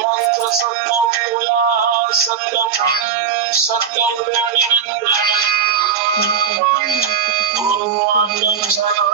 मंत्र सत्यम पूजा सत्यम सत्यम गुरुवाक्यम सदा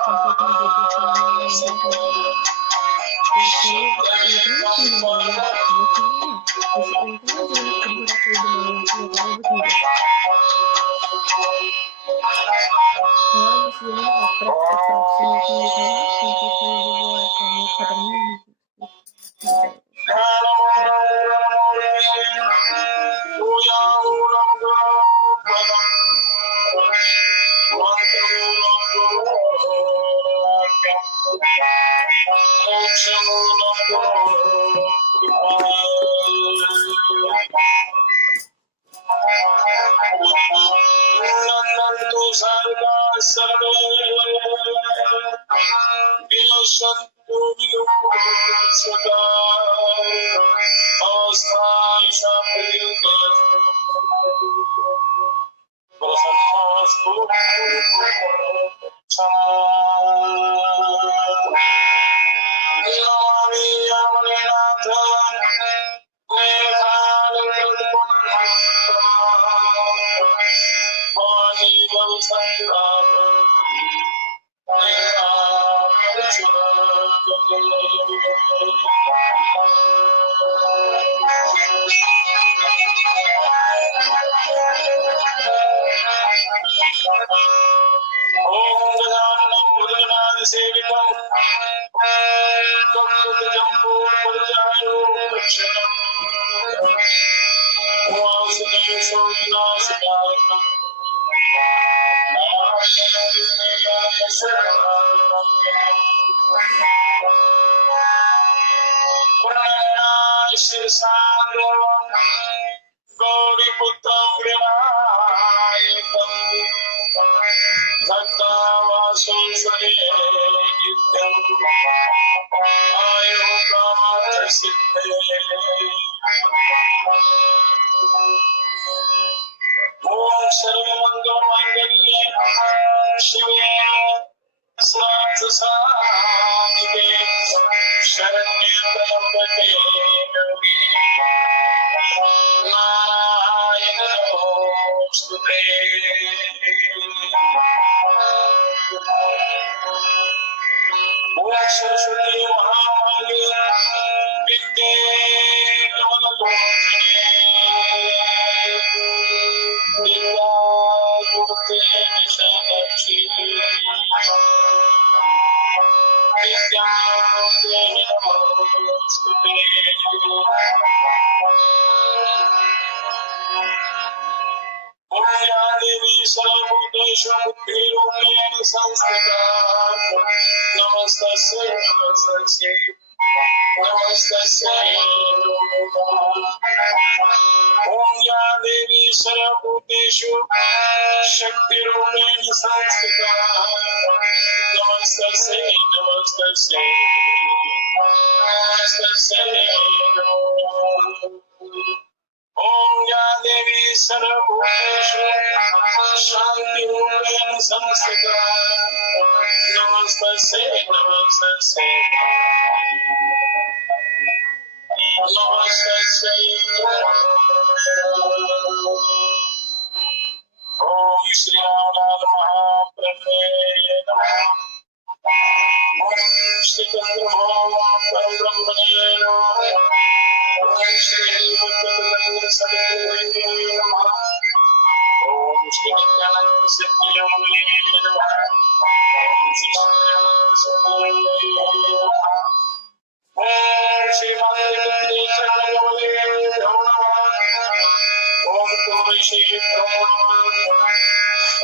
नंदन्तु सर्गा सर्वे विलसन्तु विलोसदा अवस्थाय प्रसन्नस्तु नमामि अमरनाथ गौरीपुत्रं गृहायकम् भक्तावासोऽसरे नित्यम् आयुर्कामार्थसिद्धये ॐ सर्वमङ्गलमाङ्गल्ये शिवे सर्वार्थसाधिके शरण्ये त्र्यम्बके गौरी नारायण नमोऽस्तुते। ॐ सरस्वती महामाये विद्ये कमललोचने विद्यामूर्ते निशाक्षी विद्यां नमोऽस्तुते। या देवी सर्वभूतेषु बुद्धिरूपेण संस्थिता नमस्तस्यै नमस्तस्यै नमस्तस्यै ॐ या देवी सर्वभूतेषु शक्तिरूपेण संस्थिता नमस्तस्यै नमस्तस्यै नमस्तस्यै ॐ या देवी सर्वभूतेषु शान्तिरूपेण संस्थिता नमस्तस्यै नमस्तस्यै नमस्तस्यै ॐ श्री रामनाथ महाप्रभुवे नमः। ॐ श्री चन्द्रभावब्रह्मणे नमः। ॐ श्री सद्गुरुदेव नमः। ॐ श्री नित्यानंद सिद्धियोगे नमः। ॐ श्री सत्यानंद सिद्धियोगे नमः। ॐ श्री मातृगुरुदेव नमः। ॐ तुलसी नमः।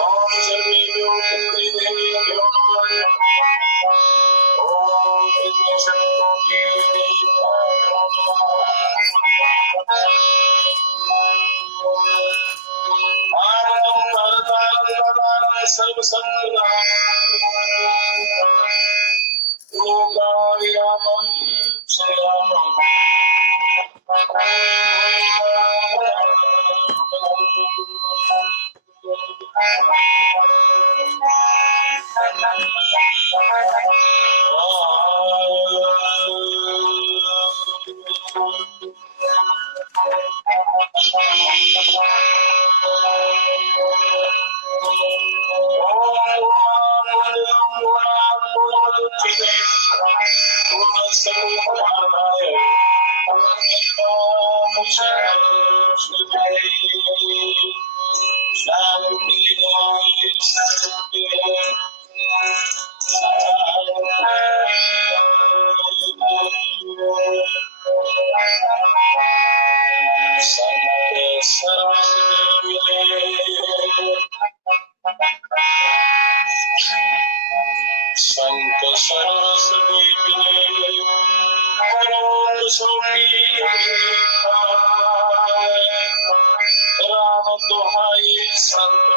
ॐ सर्वेभ्यो पितृदेवेभ्यो नमः। ॐ संत सरस राम दुहाई संत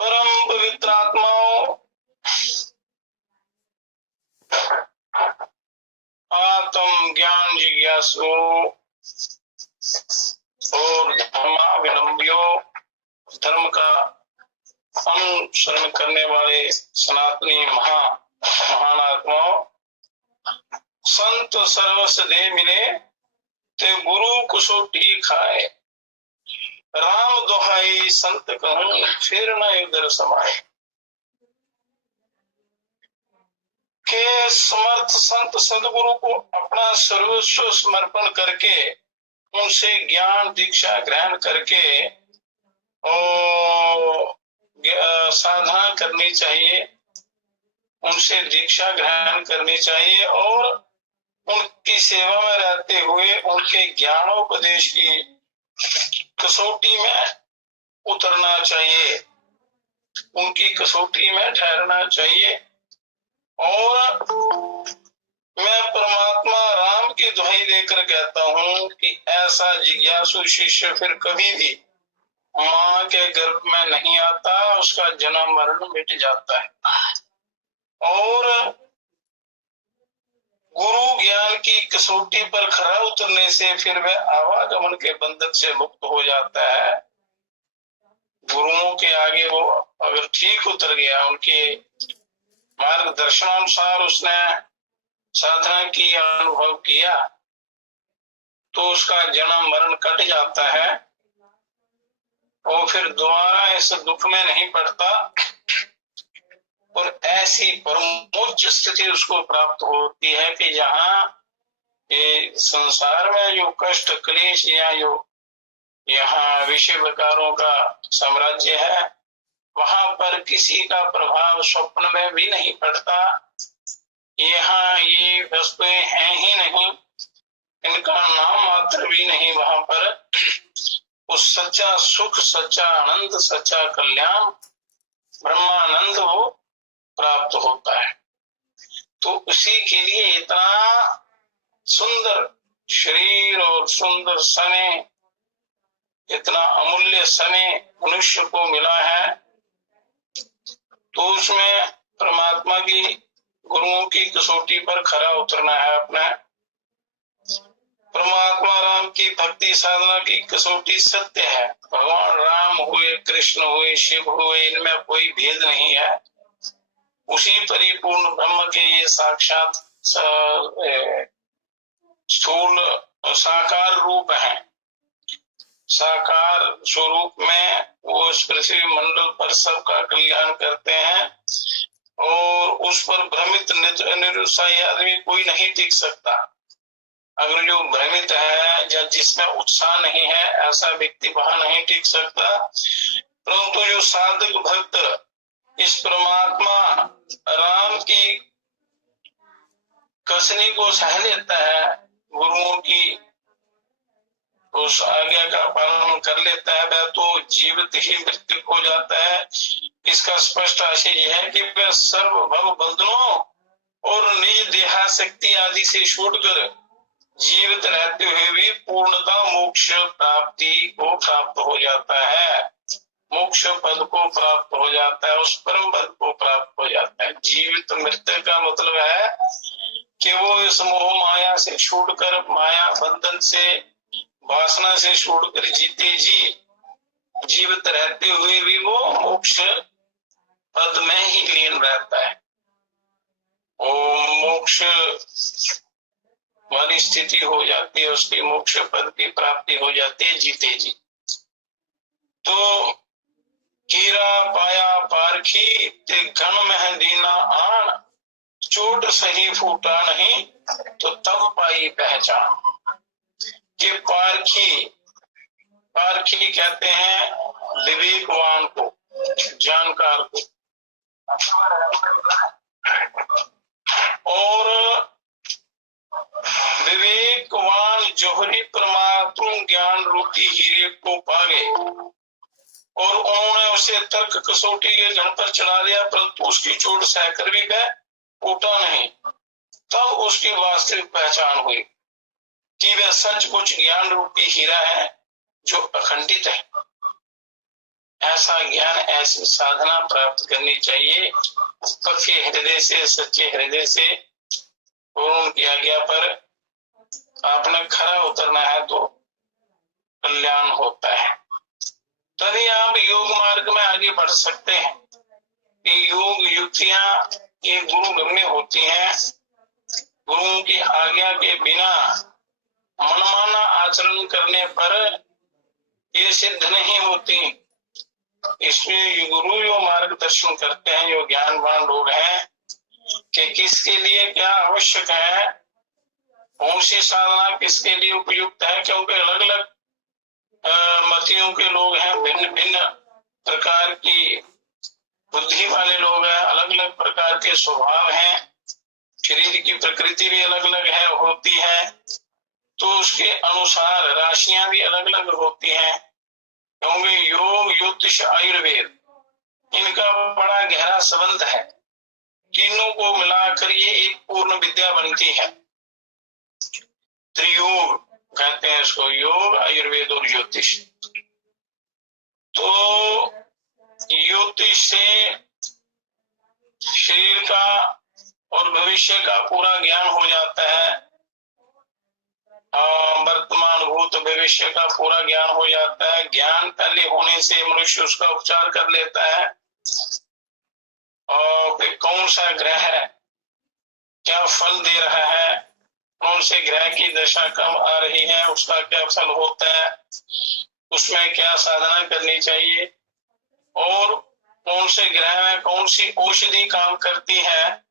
परम पवित्र आत्माओं, आत्म ज्ञान जिज्ञासु और धर्मावलंबियों, धर्म का अनुसरण करने वाले सनातनी महान आत्माओं, संत सर्वस दे मिले ते गुरु कुसोटी खाए, राम दुहाई संत कहूं फिर न उधर समाए। के समर्थ संत सदगुरु को अपना सर्वस्व समर्पण करके उनसे ज्ञान दीक्षा ग्रहण करके और साधना करनी चाहिए, उनसे दीक्षा ग्रहण करनी चाहिए और उनकी सेवा में रहते हुए उनके ज्ञानोपदेश की कसौटी में उतरना चाहिए, उनकी कसौटी में ठहरना चाहिए। और मैं परमात्मा राम की दुहाई देकर कहता हूँ कि ऐसा जिज्ञासु शिष्य फिर कभी भी माँ के गर्भ में नहीं आता, उसका जन्म मरण मिट जाता है और गुरु ज्ञान की कसौटी पर खरा उतरने से फिर वह आवागमन के बंधन से मुक्त हो जाता है। गुरुओं के आगे वो अगर ठीक उतर गया, उनके मार्गदर्शनानुसार उसने साधना की, अनुभव किया, तो उसका जन्म मरण कट जाता है और फिर दोबारा इस दुख में नहीं पड़ता और ऐसी परमोच्च स्थिति उसको प्राप्त होती है कि जहाँ ये संसार में जो कष्ट क्लेश या जो यहाँ विषय विकारों का साम्राज्य है, वहां पर किसी का प्रभाव स्वप्न में भी नहीं पड़ता। यहाँ ये वस्तुएं हैं ही नहीं, इनका नाम मात्र भी नहीं वहां पर। उस सच्चा सुख, सच्चा आनंद, सच्चा कल्याण, ब्रह्मानंद वो प्राप्त होता है। तो उसी के लिए इतना सुंदर शरीर और सुंदर समय, इतना अमूल्य समय मनुष्य को मिला है, तो उसमें परमात्मा की गुरुओं की कसौटी पर खरा उतरना है अपना। परमात्मा राम की भक्ति साधना की कसौटी सत्य है। भगवान राम हुए, कृष्ण हुए, शिव हुए, इनमें कोई भेद नहीं है। उसी परिपूर्ण ब्रह्म के ये साक्षात स्थूल साकार रूप है। साकार स्वरूप में वो इस पृथ्वी मंडल पर सबका कल्याण करते हैं और उस पर भ्रमित निरुत्साही आदमी कोई नहीं टिक सकता। अगर जो भ्रमित है या जिसमें उत्साह नहीं है, ऐसा व्यक्ति वहां नहीं टिक सकता। परंतु जो साधक भक्त इस परमात्मा राम की कसनी को सह लेता है, गुरुओं की उस आज्ञा का पालन कर लेता है, वह तो जीवित ही मृत्यु हो जाता है। इसका स्पष्ट आशय यह है कि वह सर्वभव बंधनों और निज देहाशक्ति आदि से छूटकर जीवित रहते हुए भी पूर्णता मोक्ष प्राप्ति को प्राप्त हो जाता है, मोक्ष पद को प्राप्त हो जाता है, उस परम पद को प्राप्त हो जाता है। जीवित मृत्यु का मतलब है कि वो इस मोह माया से छूटकर, माया बंधन से, वासना से छोड़कर जीते जी जीवित रहते हुए भी वो मोक्ष पद में ही लीन रहता है। वो मोक्ष वाली स्थिति हो जाती है, उसकी मोक्ष पद की प्राप्ति हो जाती है जीते जी। तो हीरा पाया पारखी ते घन में दीना आन, चोट सही फूटा नहीं तो तब पाई पहचान। कि पारखी, पारखी कहते हैं विवेकवान को, जानकार को, और विवेकवान जोहरी परमात्मा ज्ञान रूपी हीरे को पा गए और उन्होंने उसे तर्क कसौटी के घन पर चढ़ा दिया, परंतु उसकी चोट सहकर भी वह टूटा नहीं। तब उसकी वास्तविक पहचान हुई कि वह सचमुच ज्ञान रूपी हीरा है जो अखंडित है। ऐसा ज्ञान, ऐसी साधना प्राप्त करनी चाहिए पक्के हृदय से, सच्चे हृदय से, और उनकी आज्ञा पर आपने खरा उतरना है तो कल्याण होता है। तभी आप योग मार्ग में आगे बढ़ सकते हैं। ये योग युक्तियां ये गुरु गम्य होती हैं। गुरुओं की आज्ञा के बिना मनमाना आचरण करने पर ये सिद्ध नहीं होती। इसलिए गुरु जो मार्गदर्शन करते हैं, जो ज्ञानवान लोग हैं, कि किसके लिए क्या आवश्यक है, कौन सी साधना किसके लिए उपयुक्त है, क्योंकि अलग अलग मतियों के लोग हैं, भिन्न भिन्न प्रकार की बुद्धि वाले लोग हैं, अलग अलग प्रकार के स्वभाव हैं, शरीर की प्रकृति भी अलग अलग है होती है, तो उसके अनुसार राशियां भी अलग अलग होती हैं। क्योंकि योग, ज्योतिष, आयुर्वेद इनका बड़ा गहरा संबंध है। तीनों को मिलाकर ये एक पूर्ण विद्या बनती है। त्रियोग कहते हैं इसको, योग, आयुर्वेद और ज्योतिष। तो ज्योतिष से शरीर का और भविष्य का पूरा ज्ञान हो जाता है, वर्तमान भूत भविष्य का पूरा ज्ञान हो जाता है। ज्ञान पहले होने से मनुष्य उसका उपचार कर लेता है, और कौन सा ग्रह क्या फल दे रहा है, कौन से ग्रह की दशा कम आ रही है, उसका क्या फल होता है, उसमें क्या साधना करनी चाहिए, और कौन से ग्रह में कौन सी औषधि काम करती है।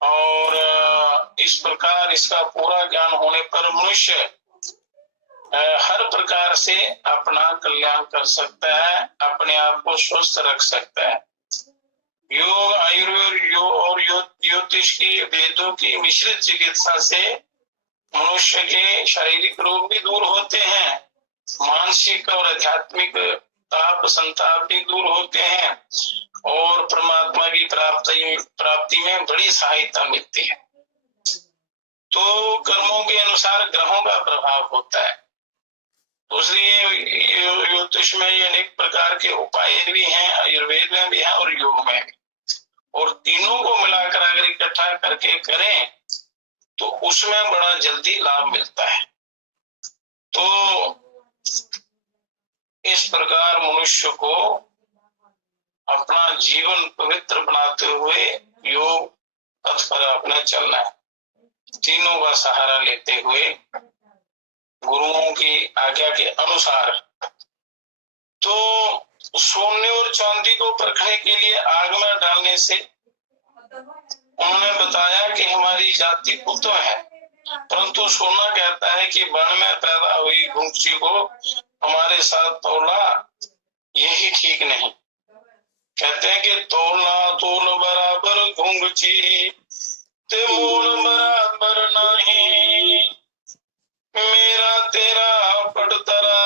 और इस प्रकार इसका पूरा ज्ञान होने पर मनुष्य हर प्रकार से अपना कल्याण कर सकता है, अपने आप को स्वस्थ रख सकता है। योग, आयुर्वेद और ज्योतिष की, वेदों की मिश्रित चिकित्सा से मनुष्य के शारीरिक रोग भी दूर होते हैं, मानसिक और आध्यात्मिक ताप संताप भी दूर होते हैं, और परमात्मा की प्राप्ति में बड़ी सहायता मिलती है। तो कर्मों के अनुसार ग्रहों का प्रभाव होता है। इसलिए ज्योतिष में ये अनेक प्रकार के उपाय भी हैं, आयुर्वेद में भी है और योग में भी, और तीनों को मिलाकर अगर इकट्ठा करके करें तो उसमें बड़ा जल्दी लाभ मिलता है। तो इस प्रकार मनुष्य को अपना जीवन पवित्र बनाते हुए योग पथ पर अपने चलना है, तीनों का सहारा लेते हुए गुरुओं की आज्ञा के अनुसार। तो सोने और चांदी को परखने के लिए आग में डालने से उन्होंने बताया कि हमारी जाति उत्तम है, परंतु सोना कहता है कि वन में पैदा हुई घुंघची को हमारे साथ तोला यही ठीक नहीं। कहते हैं कि तोला तोल बराबर घुंघची ते मोल बराबर नहीं, मेरा तेरा पड़तरा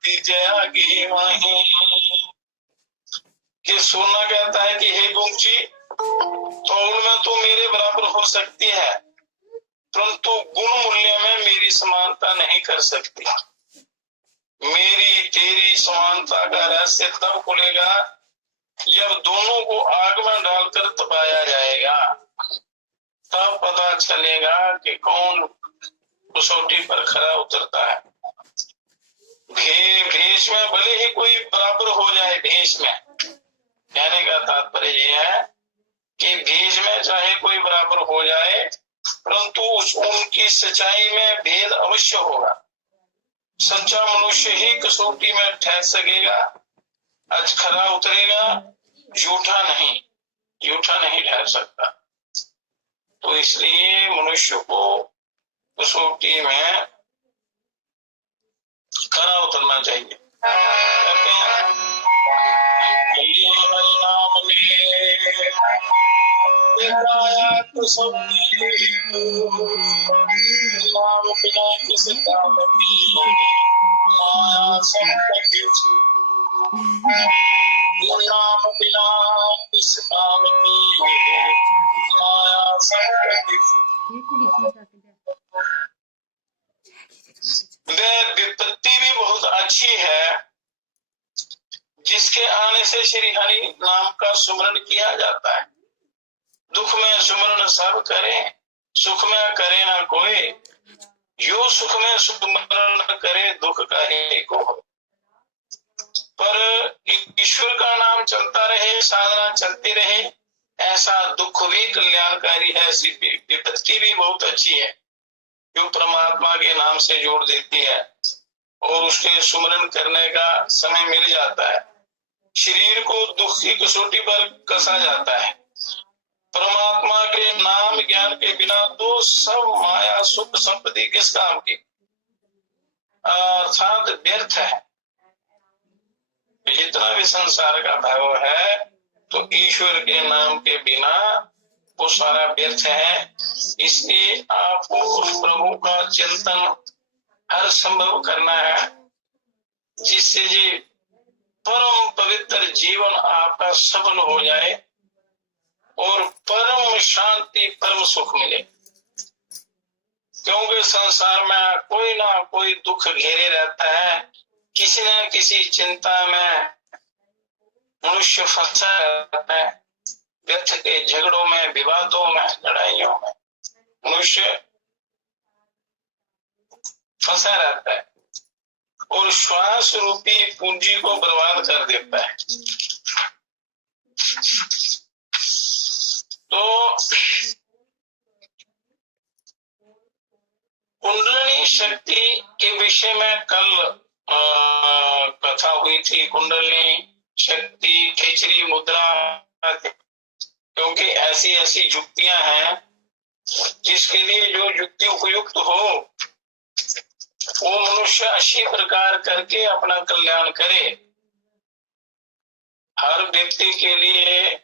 दीजिए वहीं। कि सोना कहता है कि हे घुंघची, तौल में तो मेरे बराबर हो सकती है, परंतु गुण मूल्य में मेरी समानता नहीं कर सकती। मेरी तेरी समानता का रहस्य तब खुलेगा जब दोनों को आग में डालकर तपाया जाएगा, तब पता चलेगा कि कौन कसौटी पर खरा उतरता है। भेष में भले ही कोई बराबर हो जाए, भेष में कहने का तात्पर्य यह है कि भेष में चाहे कोई बराबर हो जाए, परंतु उनकी सच्चाई में भेद अवश्य होगा। सच्चा मनुष्य ही कसौटी में ठहर सकेगा, आज खरा उतरेगा, झूठा नहीं ठहर सकता। तो इसलिए मनुष्य को कसौटी में खरा उतरना चाहिए। कहते हैं हरि नाम नाम बिना किस काम की, माया नाम बिना किस काम की, माया विपत्ति भी बहुत अच्छी है जिसके आने से श्री हरि नाम का सुमरण किया जाता है। दुख में सुमरण सब करें, सुख में करे ना कोई, यो सुख में सुमरण करे दुख का ही को। पर ईश्वर का नाम चलता रहे, साधना चलती रहे, ऐसा दुख भी कल्याणकारी है, विपत्ति भी बहुत अच्छी है जो परमात्मा के नाम से जोड़ देती है और उसके सुमरण करने का समय मिल जाता है। शरीर को दुख की कसौटी पर कसा जाता है। परमात्मा के नाम ज्ञान के बिना तो सब माया सुख संपत्ति किस काम की, अर्थात व्यर्थ है। जितना भी संसार का वैभव है तो ईश्वर के नाम के बिना वो सारा व्यर्थ है। इसलिए आपको उस प्रभु का चिंतन हर संभव करना है, जिससे जी परम पवित्र जीवन आपका सफल हो जाए और परम शांति परम सुख मिले। क्योंकि संसार में कोई ना कोई दुख घेरे रहता है, किसी न किसी चिंता में मनुष्य फंसा रहता है। व्यर्थ के झगड़ों में, विवादों में, लड़ाइयों में मनुष्य फंसा रहता है और श्वास रूपी पूंजी को बर्बाद कर देता है। तो कुंडलिनी शक्ति के विषय में कल कथा हुई थी। कुंडलिनी शक्ति, खेचरी मुद्रा, क्योंकि ऐसी युक्तियां हैं जिसके लिए जो युक्ति उपयुक्त हो वो मनुष्य 80 प्रकार करके अपना कल्याण करे। हर व्यक्ति के लिए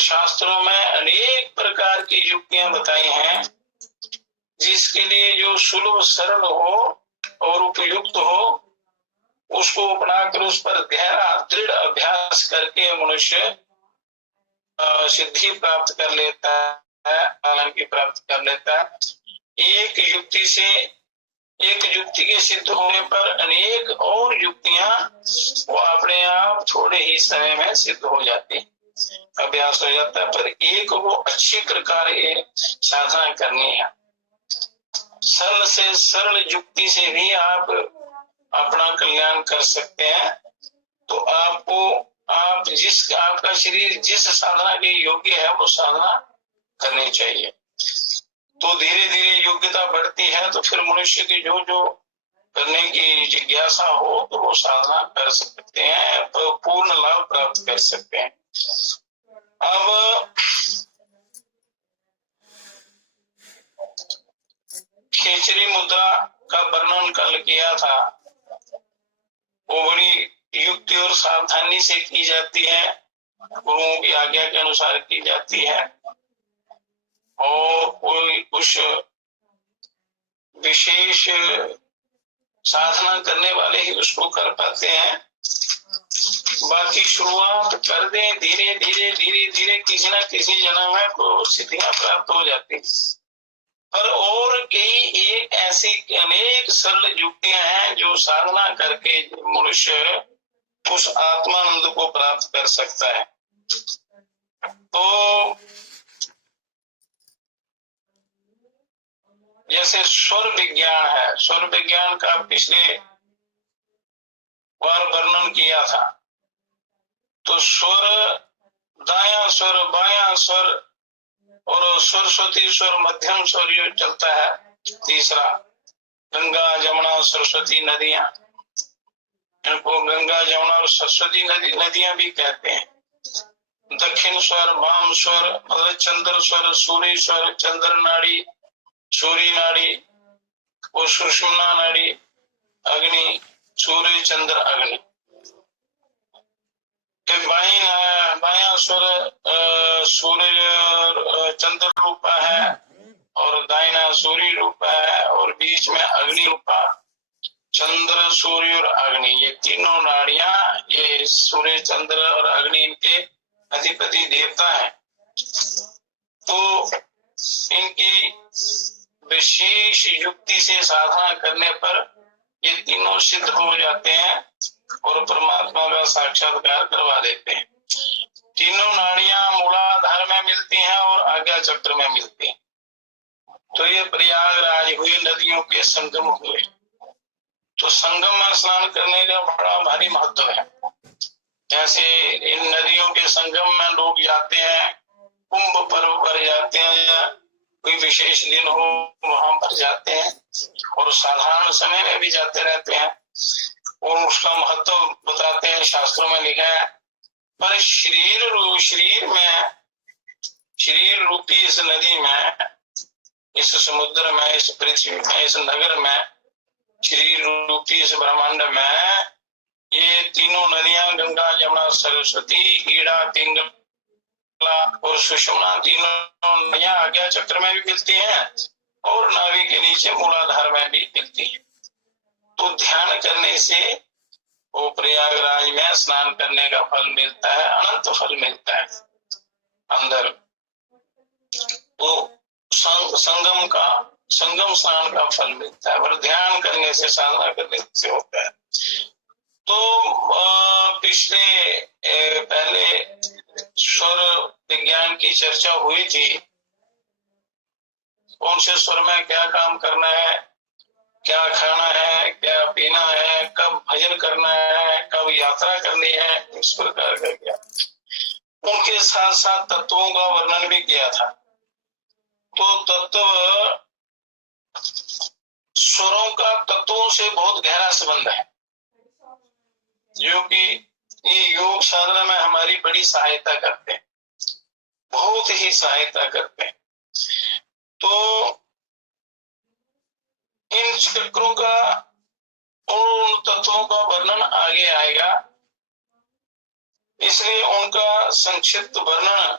शास्त्रों में अनेक प्रकार की युक्तियां बताई हैं, जिसके लिए जो सुलभ सरल हो और उपयुक्त हो उसको अपनाकर उस पर गहरा दृढ़ अभ्यास करके मनुष्य सिद्धि प्राप्त कर लेता है, आनंद प्राप्त कर लेता है। एक युक्ति के सिद्ध होने पर अनेक और युक्तियां वो अपने आप थोड़े ही समय में सिद्ध हो जाती। अभ्यास हो जाता है। पर एक वो अच्छी प्रकार ये साधना करनी है। सरल से सरल युक्ति से भी आप अपना कल्याण कर सकते हैं। तो आपका शरीर जिस साधना के योग्य है वो साधना करनी चाहिए। तो धीरे धीरे योग्यता बढ़ती है तो फिर मनुष्य की जो जो करने की जिज्ञासा हो तो वो साधना कर सकते हैं, तो पूर्ण लाभ प्राप्त कर सकते हैं। अब खेचरी मुद्रा का वर्णन कल किया था। वो बड़ी युक्ति और सावधानी से की जाती है, गुरुओं की आज्ञा के अनुसार की जाती है और कोई कुछ विशेष साधना करने वाले ही उसको कर पाते हैं। बाकी शुरुआत कर दें, धीरे धीरे किसी न किसी जन्म में को सिद्धियां प्राप्त हो जाती। पर और कई एक ऐसी अनेक सरल युक्तियां हैं जो साधना करके मनुष्य उस आत्मानंद को प्राप्त कर सकता है। तो जैसे स्वर विज्ञान है, स्वर विज्ञान का पिछले बार वर्णन किया था। तो स्वर, दायां स्वर, बायां स्वर और सरस्वती स्वर, मध्यम स्वर जो चलता है। तीसरा, गंगा जमुना सरस्वती नदियां, इनको गंगा जमुना और सरस्वती नदियां भी कहते हैं। दक्षिण स्वर, वाम स्वर मतलब चंद्र स्वर, सूर्य स्वर, चंद्र नाड़ी, सूर्य नाड़ी और सुषुम्ना नाड़ी, अग्नि, सूर्य चंद्र अग्नि। बायां स्वर सूर्य चंद्र रूपा है और दाहिना सूर्य रूपा है और बीच में अग्नि रूपा। चंद्र, सूर्य और अग्नि, ये तीनों नाड़ियां, ये सूर्य चंद्र और अग्नि इनके अधिपति देवता है। तो इनकी विशेष युक्ति से साधना करने पर ये तीनों सिद्ध हो जाते हैं और परमात्मा का साक्षात्कार करवा देते हैं। तीनों नाड़ियां मूलाधार में मिलती हैं और आज्ञा चक्र में मिलती हैं। तो ये प्रयागराज हुई, नदियों के संगम हुए। तो संगम में स्नान करने का बड़ा भारी महत्व है। जैसे इन नदियों के संगम में लोग जाते हैं, कुंभ पर्व पर जाते हैं या कोई विशेष दिन हो वहां पर जाते हैं और साधारण समय में भी जाते रहते हैं और उसका महत्व बताते हैं, शास्त्रों में लिखा है। पर शरीर रूपी इस नदी में, इस समुद्र में, इस पृथ्वी में, इस नगर में, शरीर रूपी इस ब्रह्मांड में ये तीनों नदियां, गंगा जमुना सरस्वती, ईड़ा पिंगला और सुषुम्ना, तीनों नदियां आज्ञा चक्र में भी मिलती हैं और नाभि के नीचे मूलाधार में भी मिलती है। तो ध्यान करने से वो प्रयागराज में स्नान करने का फल मिलता है, अनंत फल मिलता है अंदर। तो संगम स्नान का फल मिलता है और ध्यान करने से, साधना करने से होता है। तो पहले स्वर विज्ञान की चर्चा हुई थी। कौन से स्वर में क्या काम करना है, क्या खाना है, क्या पीना है, कब भजन करना है, कब यात्रा करनी है, इस प्रकार का क्या। उनके साथ साथ तत्वों का वर्णन भी किया था। तो तत्व, स्वरों का तत्वों से बहुत गहरा संबंध है, जो कि ये योग साधना में हमारी बड़ी सहायता करते हैं, बहुत ही सहायता करते हैं। तो इन चक्रों का, उन तत्वों का वर्णन आगे आएगा, इसलिए उनका संक्षिप्त वर्णन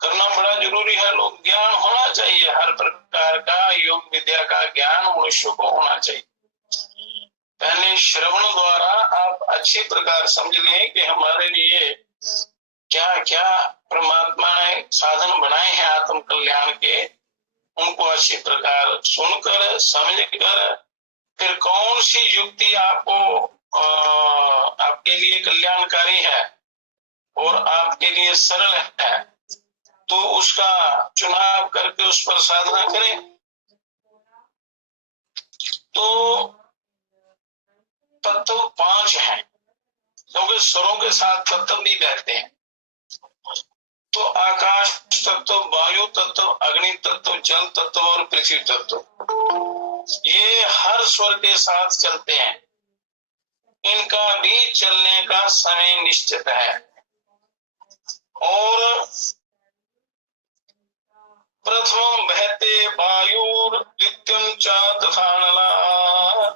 करना बड़ा जरूरी है। लोग, ज्ञान होना चाहिए, हर प्रकार का योग विद्या का ज्ञान मनुष्य को होना चाहिए। पहले श्रवण द्वारा आप अच्छी प्रकार समझ लें कि हमारे लिए क्या क्या परमात्मा ने साधन बनाए हैं आत्म कल्याण के, उनको अच्छी प्रकार सुनकर समझकर फिर कौन सी युक्ति आपको आपके लिए कल्याणकारी है और आपके लिए सरल है तो उसका चुनाव करके उस पर साधना करें। तो तत्व 5 हैं, क्योंकि स्वरों के साथ तत्व भी बहते हैं। तो आकाश तत्व, वायु तत्व, अग्नि तत्व, जल तत्व और पृथ्वी तत्व, ये हर स्वर के साथ चलते हैं। इनका भी चलने का समय निश्चित है। और प्रथम बहते वायुर, द्वितीयं च तथा नला,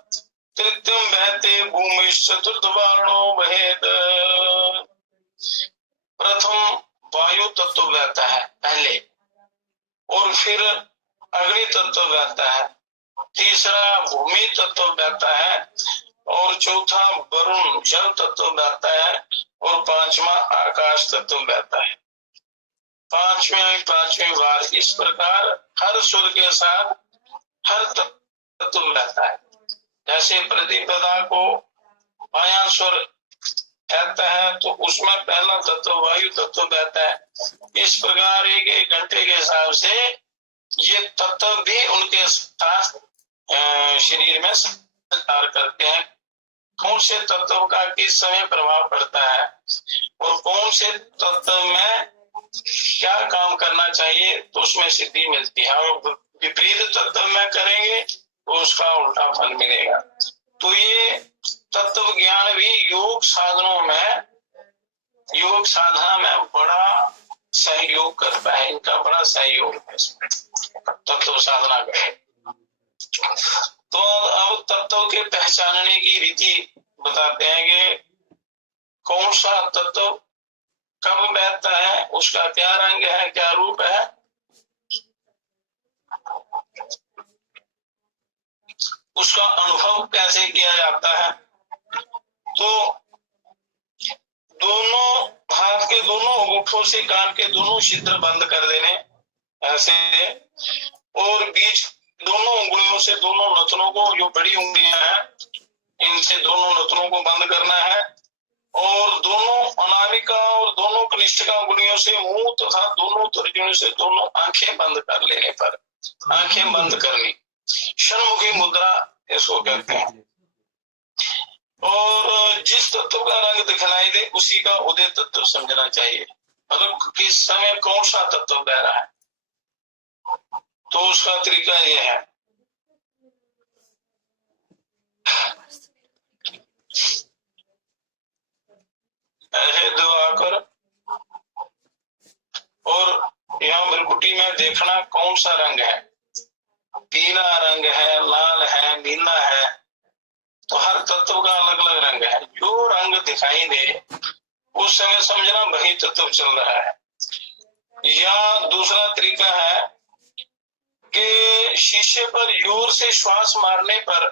तृतीयं बहते भूमिश्चतुर्थ वर्णो बहेत। प्रथम वायु तत्व बहता है पहले, और फिर अग्नि तत्व बहता है, तीसरा भूमि तत्व बहता है, और चौथा वरुण जल तत्व बहता है, और पांचवा आकाश तत्व बहता है। पांचवें बार इस प्रकार हर स्वर के साथ हर तत्व बहता है। जैसे प्रतिपदा को माया स्वर कहता है तो उसमें पहला तत्व वायु तत्व बहता है। इस प्रकार एक घंटे के हिसाब से ये तत्व भी उनके साथ शरीर में संचार करते हैं। कौन से तत्व का किस समय प्रभाव पड़ता है और कौन से तत्व में क्या काम करना चाहिए तो उसमें सिद्धि मिलती है, और विपरीत तत्व में करेंगे तो उसका उल्टा फल मिलेगा। तो ये तत्व ज्ञान भी योग साधनों में, योग साधना में बड़ा सहयोग करता है। इनका बड़ा सहयोग है इसमें, तत्व साधना का। तो अब तत्व के पहचानने की रीति बताते हैं कि कौन सा तत्व कब बहता है, उसका क्या रंग है, क्या रूप है। उसका अनुभव कैसे किया जाता है। तो दोनों हाथ के दोनों अंगूठों से कान के दोनों छिद्र बंद कर देने ऐसे, और बीच दोनों उंगलियों से दोनों नथनों को, जो बड़ी उंगलियां हैं इनसे दोनों नथनों को बंद करना है, और दोनों अनामिका और दोनों कनिष्ठिका उंगलियों से मुंह तथा दोनों तर्जनी से दोनों आंखें बंद कर लेने पर, आंखें बंद करनी षण्मुखी मुद्रा इसको कहते हैं। और जिस तत्व का रंग दिखलाई दे उसी का उदय तत्व समझना चाहिए। मतलब किस समय कौन सा तत्व बह रहा है, तो उसका तरीका यह है। ऐसे दबाकर और यहाँ भ्रुकुटी में देखना कौन सा रंग है, पीला रंग है, लाल है, नीला है। तो हर तत्व का अलग अलग रंग है। जो रंग दिखाई दे उस समय समझना वही तत्व चल रहा है। या दूसरा तरीका है कि शीशे पर जोर से श्वास मारने पर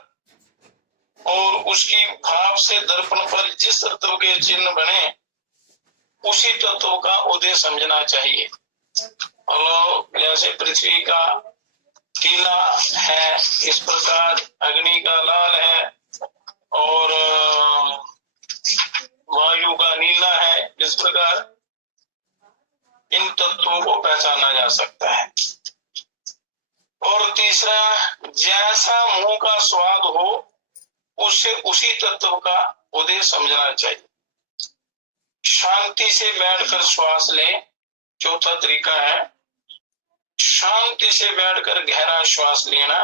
और उसकी भाप से दर्पण पर जिस तत्व के चिन्ह बने उसी तत्व का उदय समझना चाहिए। और जैसे पृथ्वी का पीला है, इस प्रकार अग्नि का लाल है, और वायु का नीला है, इस प्रकार इन तत्वों को पहचाना जा सकता है। और तीसरा, जैसा मुंह का स्वाद हो उससे उसी तत्व का उदय समझना चाहिए। शांति से बैठकर श्वास लें, चौथा तरीका है। शांति से बैठकर गहरा श्वास लेना,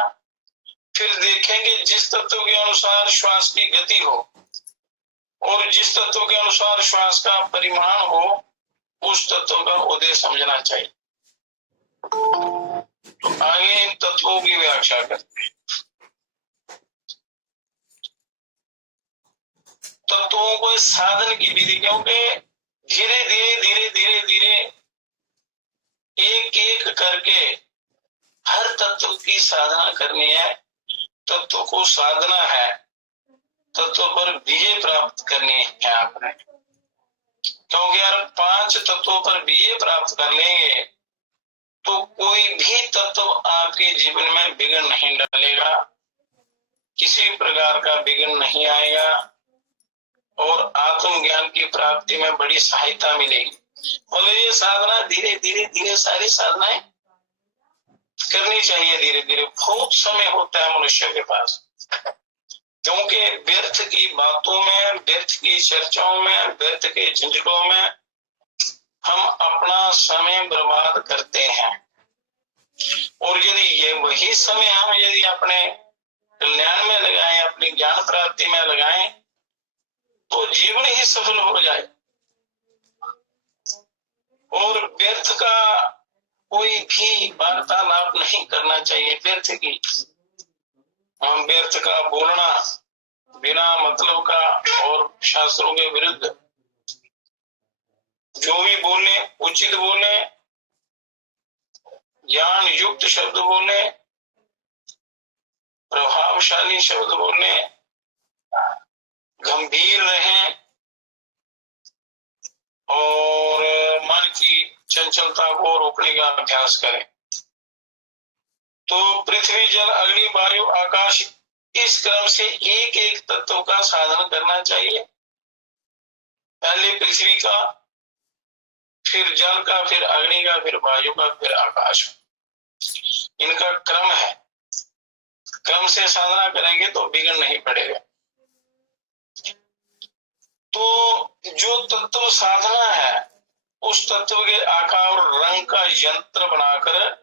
फिर देखेंगे जिस तत्व के अनुसार श्वास की गति हो और जिस तत्व के अनुसार श्वास का परिमाण हो उस तत्व का उदय समझना चाहिए। तो आगे इन तत्वों की व्याख्या करते हैं। तत्वों को साधन की विधि, क्योंकि धीरे धीरे एक एक करके हर तत्व की साधना करनी है। तत्व को साधना है, तत्व पर विजय प्राप्त करनी है आपने। क्योंकि यार 5 तत्वों पर विजय प्राप्त कर लेंगे तो कोई भी तत्व आपके जीवन में विघ्न नहीं डालेगा, किसी प्रकार का विघ्न नहीं आएगा। और आत्मज्ञान की प्राप्ति में बड़ी सहायता मिलेगी। और ये साधना धीरे धीरे धीरे सारी साधनाएं करनी चाहिए। धीरे धीरे बहुत समय होता है मनुष्य के पास, क्योंकि व्यर्थ की बातों में, व्यर्थ की चर्चाओं में, व्यर्थ के झंझटों में हम अपना समय बर्बाद करते हैं। और यदि ये वही समय हम यदि अपने कल्याण में लगाएं, अपनी ज्ञान प्राप्ति में लगाएं, तो जीवन ही सफल हो जाए। और व्यर्थ का कोई भी वार्तालाप नहीं करना चाहिए। व्यर्थ की, हम व्यर्थ का बोलना बिना मतलब का और शास्त्रों के विरुद्ध जो भी बोले उचित बोले, ज्ञान युक्त शब्द बोले, प्रभावशाली शब्द बोले, गंभीर रहें और मन की चंचलता को रोकने का अभ्यास करें। तो पृथ्वी, जल, अग्नि, वायु, आकाश, इस क्रम से एक एक तत्व का साधन करना चाहिए। पहले पृथ्वी का, फिर जल का, फिर अग्नि का, फिर वायु का, फिर आकाश। इनका क्रम है। क्रम से साधना करेंगे तो बिगड़ नहीं पड़ेगा। तो जो तत्व साधना है, उस तत्व के आकार और रंग का यंत्र बनाकर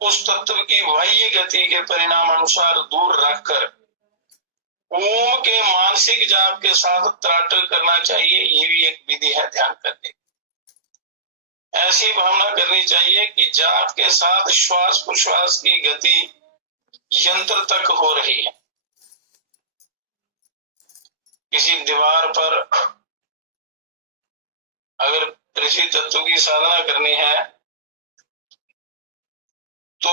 उस तत्व की बाह्य गति के परिणाम अनुसार दूर रखकर ओम के मानसिक जाप के साथ त्राटक करना चाहिए। ये भी एक विधि है ध्यान करने। ऐसी भावना करनी चाहिए कि जाप के साथ श्वास प्रश्वास की गति यंत्र तक हो रही है। किसी दीवार पर अगर पृथ्वी तत्व की साधना करनी है तो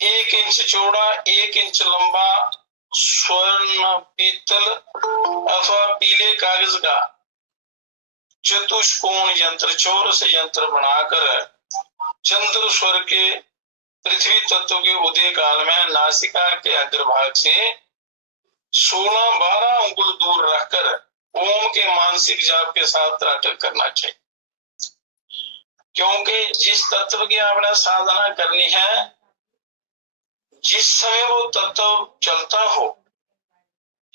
1 इंच चौड़ा, 1 इंच लंबा स्वर्ण, पीतल अथवा पीले कागज का चतुष्कोण यंत्र, चौरस यंत्र बनाकर चंद्र स्वर के पृथ्वी तत्व के उदय काल में नासिका के अग्रभाग से 16-12 अंगुल दूर रखकर ओम के मानसिक जाप के साथ त्राटक करना चाहिए। क्योंकि जिस तत्व की आपने साधना करनी है, जिस समय वो तत्व चलता हो,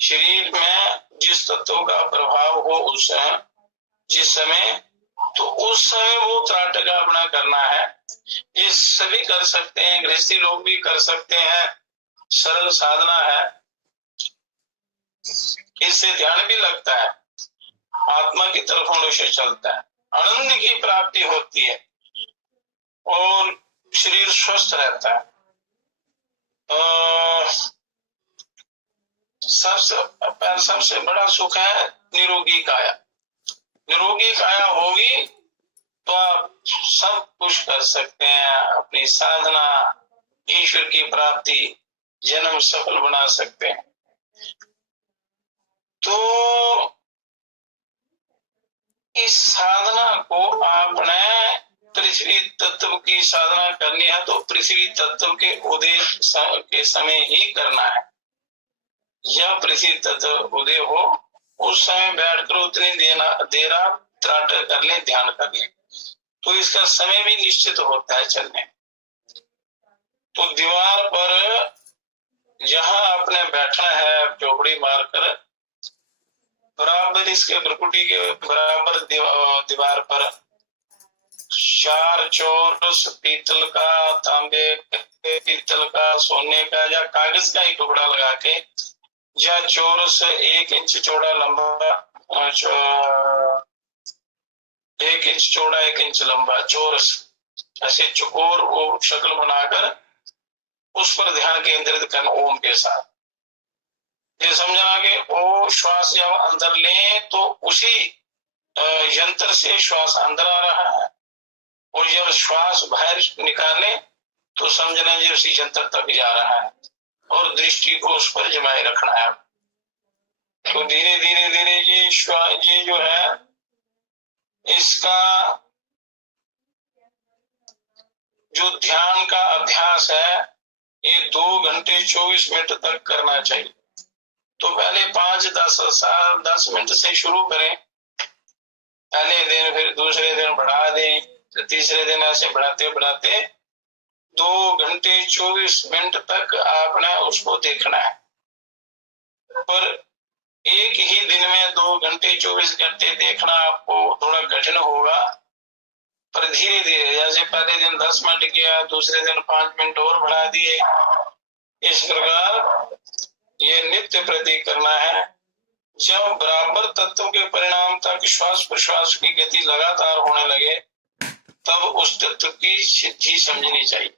शरीर में जिस तत्व का प्रभाव हो उस जिस समय, तो उस समय वो त्राटक अपना करना है। ये सभी कर सकते हैं, गृहस्थी लोग भी कर सकते हैं। सरल साधना है, इससे ध्यान भी लगता है, आत्मा की तरफ मनुष्य चलता है, आनंद की प्राप्ति होती है और शरीर स्वस्थ रहता है। सबसे बड़ा सुख है निरोगी काया। निरोगी काया होगी तो आप सब कुछ कर सकते हैं। अपनी साधना, ईश्वर की प्राप्ति, जन्म सफल बना सकते हैं। तो इस साधना को आपने पृथ्वी तत्व की साधना करनी है तो पृथ्वी तत्व के उदय के समय ही करना है। जब पृथ्वी तत्व उदय हो उस समय बैठकर उतनी देर आप त्राटक कर ले, ध्यान कर ले, तो इसका समय भी निश्चित होता है चलने। तो दीवार पर जहां आपने बैठना है, चौकड़ी मारकर बराबर इसके भ्रकुटी के बराबर दीवार पर 4 चौरस पीतल का, तांबे, पीतल का, सोने का या कागज का एक टुकड़ा लगा के, या चौरस 1 इंच चौड़ा लंबा, 1 इंच चौड़ा 1 इंच लंबा चौरस, ऐसे चौकोर वो शक्ल बनाकर उस पर ध्यान केंद्रित करना ओम के साथ। ये समझना कि वो श्वास जब अंदर ले तो उसी यंत्र से श्वास अंदर आ रहा है और जब श्वास बाहर निकाले तो समझना जी उसी यंत्र तक जा रहा है और दृष्टि को उस पर जमाए रखना है। तो धीरे धीरे धीरे ये श्वास ये जो है इसका जो ध्यान का अभ्यास है ये 2 घंटे 24 मिनट तक करना चाहिए। तो पहले 5-10 मिनट से शुरू करें, पहले दिन, फिर दूसरे दिन बढ़ा दें, फिर तीसरे दिन, ऐसे बढ़ाते बढ़ाते 2 घंटे 24 मिनट तक आपने उसको देखना है। पर एक ही दिन में 2 घंटे 24 घंटे देखना आपको थोड़ा कठिन होगा, पर धीरे धीरे, जैसे पहले दिन 10 मिनट किया, दूसरे दिन 5 मिनट और बढ़ा दिए, इस प्रकार ये नित्य प्रति करना है। जब बराबर तत्व के परिणाम तक श्वास प्रश्वास की गति लगातार होने लगे, तब उस तत्व की सिद्धि समझनी चाहिए।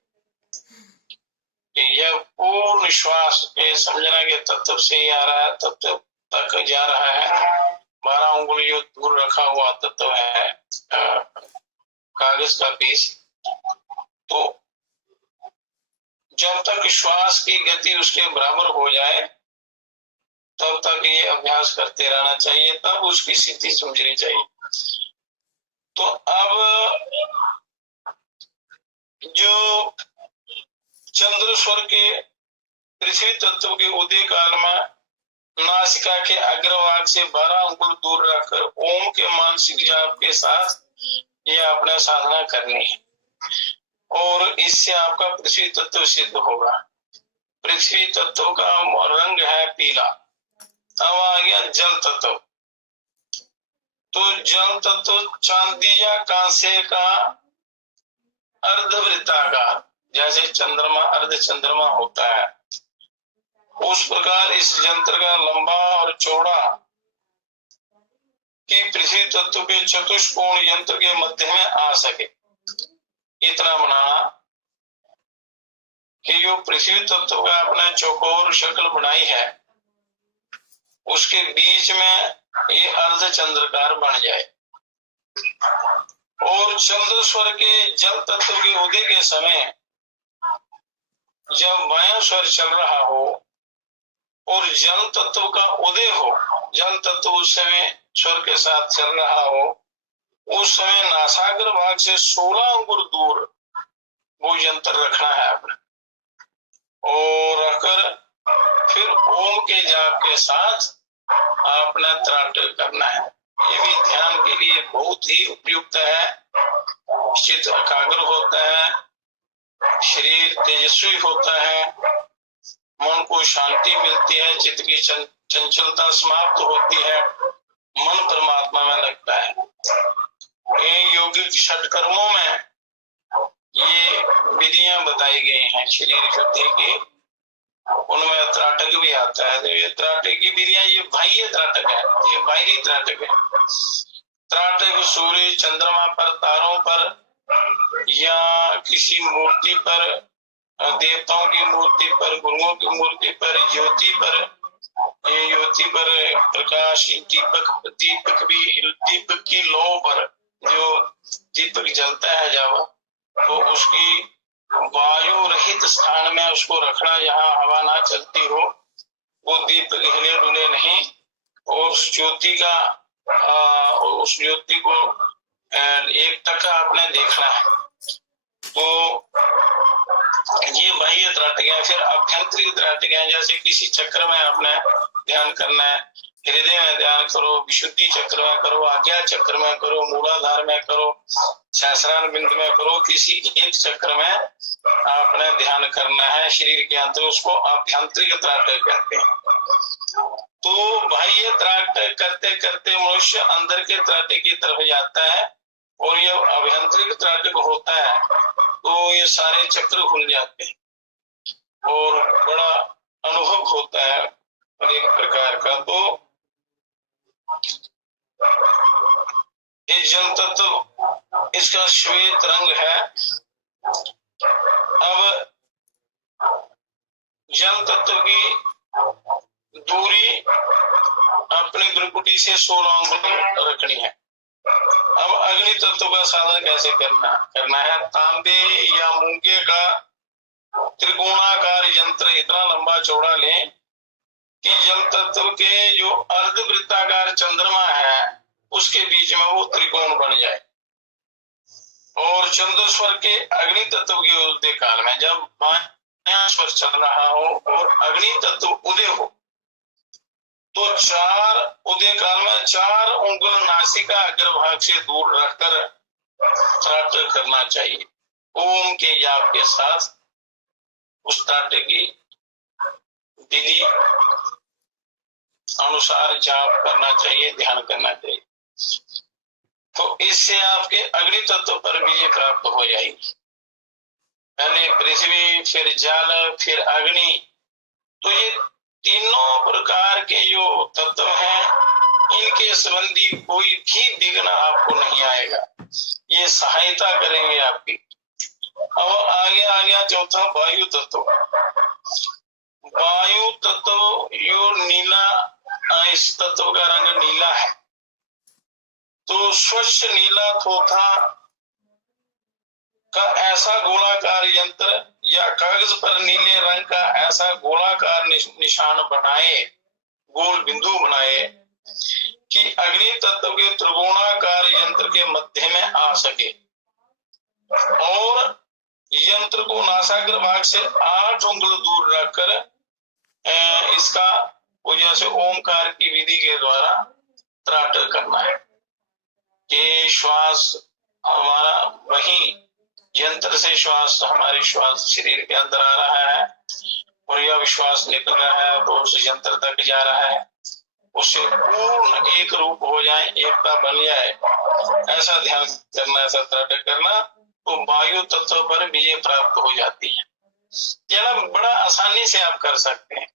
यह पूर्ण श्वास के समझना के तत्व से ही आ रहा है, तत्व तक जा रहा है। 12 उंगली जो दूर रखा हुआ तत्व है, कागज का पीस, तो जब तक श्वास की गति उसके बराबर हो जाए तब तक ये अभ्यास करते रहना चाहिए, तब उसकी सिद्धि समझनी चाहिए। तो अब जो चंद्र स्वर के पृथ्वी तत्व के उदय काल में नासिका के अग्रभाग से 12 अंगुल दूर रखकर ओम के मानसिक जाप के साथ ये आपने साधना करनी है, और इससे आपका पृथ्वी तत्व सिद्ध होगा। पृथ्वी तत्व का रंग है पीला। अब आ गया जल तत्व। तो जल तत्व चांदी या कांसे का अर्धवृत्ताकार, जैसे चंद्रमा अर्ध चंद्रमा होता है, उस प्रकार इस यंत्र का लंबा और चौड़ा कि पृथ्वी तत्व के चतुष्कोण यंत्र के मध्य में आ सके, इतना बनाना कि जो पृथ्वी तत्व का अपना चौकोर शक्ल बनाई है, उसके बीच में ये अर्ध चंद्रकार बन जाए। और चंद्र स्वर के जल तत्व के उदय के समय जब वायु स्वर चल रहा हो और जल तत्व का उदय हो, जल तत्व उस समय स्वर के साथ चल रहा हो, उस समय नासाग्र भाग से 16 अंगुल दूर वो यंत्र रखना है आपने, और रखकर फिर ओम के जाप के साथ आपने त्राट करना है। ये भी ध्यान के लिए बहुत ही उपयुक्त है। चित्त एकाग्र होता है, शरीर तेजस्वी होता है, मन को शांति मिलती है, चित्त की चंचलता समाप्त होती है, मन परमात्मा में लगता है। ये योगिक षटकर्मों में ये विधियां बताई गई हैं शरीर शुद्धि की, उनमें त्राटक भी आता है। तो ये त्राटक की विधियां, ये बाह्य त्राटक है, ये बाहरी त्राटक है। त्राटक सूर्य चंद्रमा पर, तारों पर, या किसी मूर्ति पर, देवताओं की मूर्ति पर, गुरुओं की मूर्ति पर, ज्योति पर, ये ज्योति पर प्रकाश, दीपक की लौ पर जो दीपक जलता है जब, तो उसकी वायु रहित स्थान में उसको रखना, जहाँ हवा ना चलती हो, वो दीपक हिले डुले नहीं, और उस ज्योति को एक टका आपने देखना है। तो ये बाह्य त्राटक। फिर आभ्यंतरिक त्राटक, जैसे किसी चक्र में आपने ध्यान करना है, हृदय में ध्यान करो, विशुद्धि चक्र में करो, आज्ञा चक्र में करो, मूलाधार में करो, सहस्रार बिंद में करो, किसी एक चक्र में आपने ध्यान करना है शरीर के अंदर, उसको आभ्यंतरिक त्राटक कहते हैं। तो बाह्य त्राटक करते करते मनुष्य अंदर के त्राटक की तरफ जाता है, और ये आभ्यंतरिक त्राटक होता है तो ये सारे चक्र खुल जाते हैं और बड़ा अनुभव होता है एक प्रकार का। तो ये जल तत्व, इसका श्वेत रंग है। अब जल तत्व की दूरी अपने भ्रुकुटी से 16 अंगुल रखनी है। अब अग्नि तत्व का साधन कैसे करना है? तांबे या मूंगे का त्रिकोणाकार यंत्र इतना लंबा चौड़ा लें कि जल तत्व के जो अर्धवृत्ताकार चंद्रमा है उसके बीच में वो त्रिकोण बन जाए, और चंद्रस्वर के अग्नि तत्व के उदय काल में जब बायां स्वर चल रहा हो और अग्नि तत्व उदय हो, तो 4 उदय काल में 4 उंगल नासिका अग्रभाग से दूर रखकर त्राटक करना चाहिए। ओम के जाप के साथ उस त्राटक की विधि अनुसार जाप करना चाहिए, ध्यान करना चाहिए। तो इससे आपके अग्नि तत्व पर विजय प्राप्त हो जाएगी। पहले पृथ्वी, फिर जल, फिर अग्नि, तो ये तीनों प्रकार के जो तत्व हैं, इनके संबंधी कोई भी विघ्न आपको नहीं आएगा, ये सहायता करेंगे आपकी। अब आगे आ गया चौथा वायु तत्व। वायु तत्व यो नीला, इस तत्व का रंग नीला है, तो स्वच्छ नीला थोथा का ऐसा गोलाकार यंत्र या कागज पर नीले रंग का ऐसा गोलाकार निशान बनाए, गोल बिंदु बनाए कि अग्नि तत्व के त्रिकोणाकार यंत्र के मध्य में आ सके, और यंत्र को नासाग्र भाग से 8 उंगल दूर रखकर इसका जैसे ओमकार की विधि के द्वारा त्राटक करना है कि श्वास हमारा वही यंत्र से श्वास, हमारी श्वास शरीर के अंदर आ रहा है और यह विश्वास निकल रहा है तो उस यंत्र तक जा रहा है, उससे पूर्ण एक रूप हो जाए, एकता बन जाए, ऐसा ध्यान करना, ऐसा त्राटक करना, तो वायु तत्व पर विजय प्राप्त हो जाती है। यह बड़ा आसानी से आप कर सकते हैं।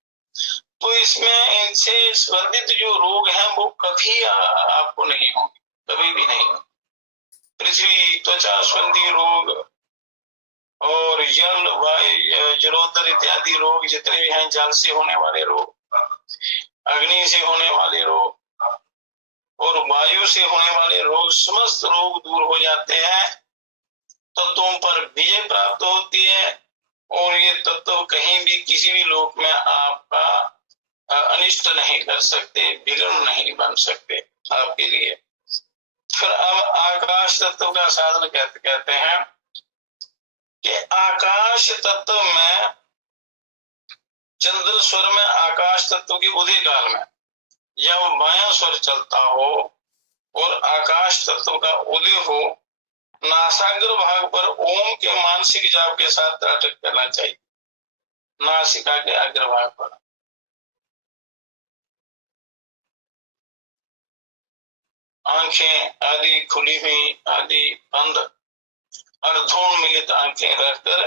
तो इसमें इनसे संबंधित जो रोग हैं वो कभी आपको नहीं होंगे, कभी भी नहीं। पृथ्वी, त्वचा संबंधी रोग और जल, वायु, जलोदर इत्यादि रोग जितने भी हैं, जल से होने वाले रोग, अग्नि से होने वाले रोग और वायु से होने वाले रोग, समस्त रोग दूर हो जाते हैं। तत्वों पर विजय प्राप्त होती है और ये तत्व कहीं भी किसी भी लोक में आपका अनिष्ट नहीं कर सकते, विघ्न नहीं बन सकते आपके लिए। फिर अब आकाश तत्व का साधन कहते हैं कि आकाश तत्व में चंद्र स्वर में आकाश तत्व के उदय काल में जब बायां स्वर चलता हो और आकाश तत्व का उदय हो, नासाग्र भाग पर ओम के मानसिक जाप के साथ त्राटक करना चाहिए, नासिका के अग्रभाग पर। आंखें आदि खुली हुई, आदि बंद, अर्धोन्मिलित आंखें रखकर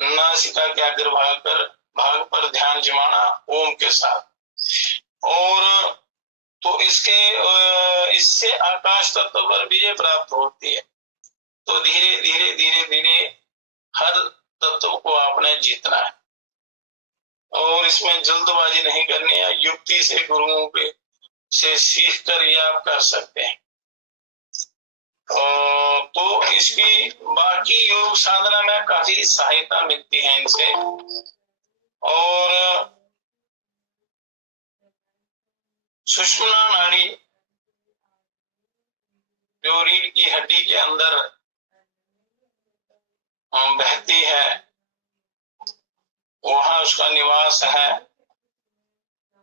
नासिका के अग्रभाग पर ध्यान जमाना ओम के साथ। और तो इससे आकाश तत्व पर विजय प्राप्त होती है। तो धीरे धीरे धीरे धीरे हर तत्व को आपने जीतना है और इसमें जल्दबाजी नहीं करनी है, युक्ति से गुरुओं के से सीख कर ये आप कर सकते हैं। तो इसकी बाकी योग साधना में काफी सहायता मिलती है इनसे। और सुषुम्ना नाड़ी जो रीढ़ की हड्डी के अंदर बहती है, वहां उसका निवास है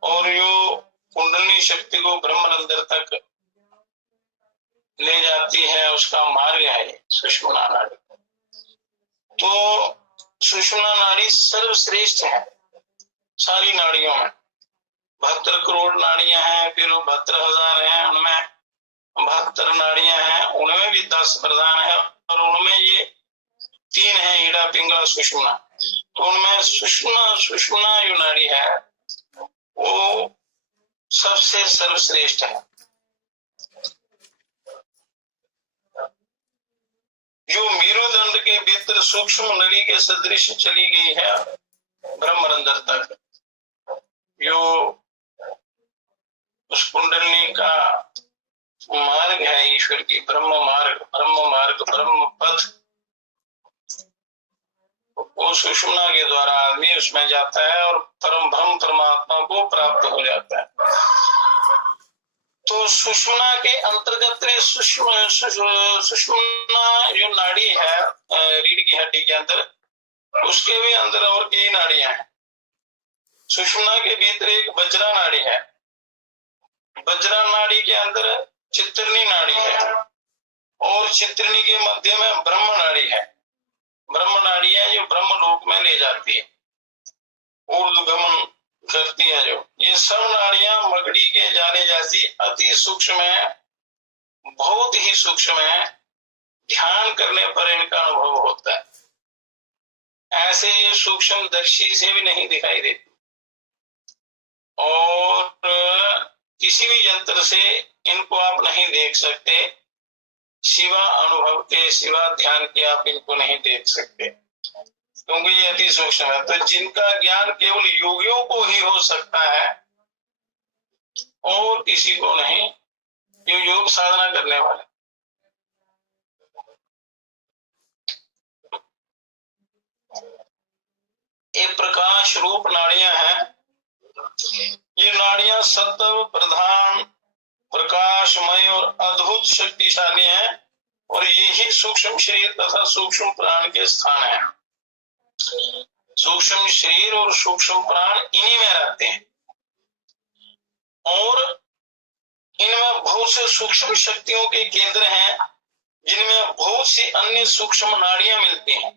और जो कुंडली शक्ति को ब्रह्मरंध्र तक ले जाती है, उसका मार्ग है सुषुम्ना नाड़ी। तो सुषुम्ना नाड़ी सर्वश्रेष्ठ है सारी नाड़ियों में। 72 करोड़ नाड़ियां हैं, फिर 72,000 हैं, उनमें 72 नाड़ियां हैं, उनमें भी 10 प्रधान है और उनमें ये 3 है, ईड़ा, पिंगला, सुषुम्ना। तो उनमें सुषुम्ना जो नाड़ी है वो सबसे सर्वश्रेष्ठ है। जो मेरुदंड के भीतर सूक्ष्म नली के सदृश चली गई है ब्रह्मरंध्र तक, जो उस कुंडली का मार्ग है ईश्वर की, ब्रह्म मार्ग, ब्रह्म पथ, वो सुषुम्ना के द्वारा आदमी उसमें जाता है और परम ब्रह्म परमात्मा को प्राप्त हो जाता है। तो सुषुम्ना के अंतर्गत सुषुम्ना जो नाड़ी है रीढ़ की हड्डी के अंदर, उसके भी अंदर और कई नाड़ियां हैं। सुषुम्ना के भीतर एक वज्रा नाड़ी है, वज्रा नाड़ी के अंदर चित्रनी नाड़ी है और चित्रनी के मध्य में ब्रह्म नाड़ी है। ब्रह्म नाड़ी है जो ब्रह्म लोक में ले जाती है, ऊर्ध्वगमन करती है। जो ये सब नाड़ियां मकड़ी के जाले जैसी अति सूक्ष्म है, बहुत ही सूक्ष्म है, ध्यान करने पर इनका अनुभव होता है। ऐसे ये सूक्ष्म दर्शी से भी नहीं दिखाई देती और किसी भी यंत्र से इनको आप नहीं देख सकते, सिवा अनुभव के, सिवा ध्यान के आप इनको नहीं देख सकते, क्योंकि ये अति सूक्ष्म है। तो जिनका ज्ञान केवल योगियों को ही हो सकता है और किसी को नहीं, जो योग साधना करने वाले। ये प्रकाश रूप नाड़ियां हैं। ये नाड़ियां सत्व प्रधान, प्रकाशमय और अद्भुत शक्तिशाली हैं और यही सूक्ष्म शरीर तथा सूक्ष्म प्राण के स्थान है। सूक्ष्म शरीर और सूक्ष्म प्राण इन्हीं में रहते हैं और इनमें बहुत से सूक्ष्म शक्तियों के केंद्र हैं, जिनमें बहुत सी अन्य सूक्ष्म नाड़ियां मिलती हैं।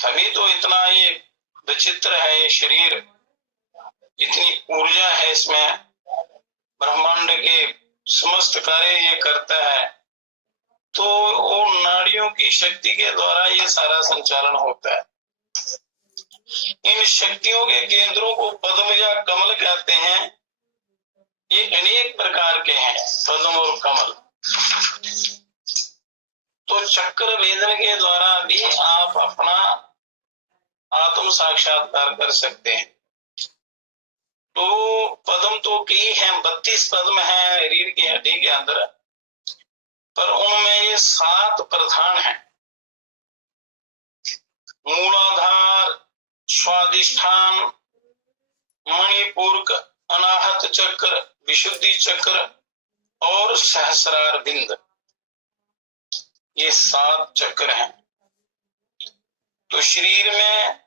तभी तो इतना ये विचित्र है ये शरीर, इतनी ऊर्जा है इसमें, ब्रह्मांड के समस्त कार्य ये करता है। तो उन नाड़ियों की शक्ति के द्वारा ये सारा संचालन होता है। इन शक्तियों के केंद्रों को पद्म या कमल कहते हैं। ये अनेक प्रकार के हैं पद्म और कमल। तो चक्र वेदन के द्वारा भी आप अपना आत्म साक्षात्कार कर सकते हैं। तो पद्म तो कई हैं, 32 पद्म हैं रीढ़ की हड्डी के अंदर, पर उनमें ये 7 प्रधान हैं। मूलाधार, स्वादिष्ठान, मणिपूरक, अनाहत चक्र, विशुद्धि चक्र और सहस्रार बिंद, ये 7 चक्र हैं। तो शरीर में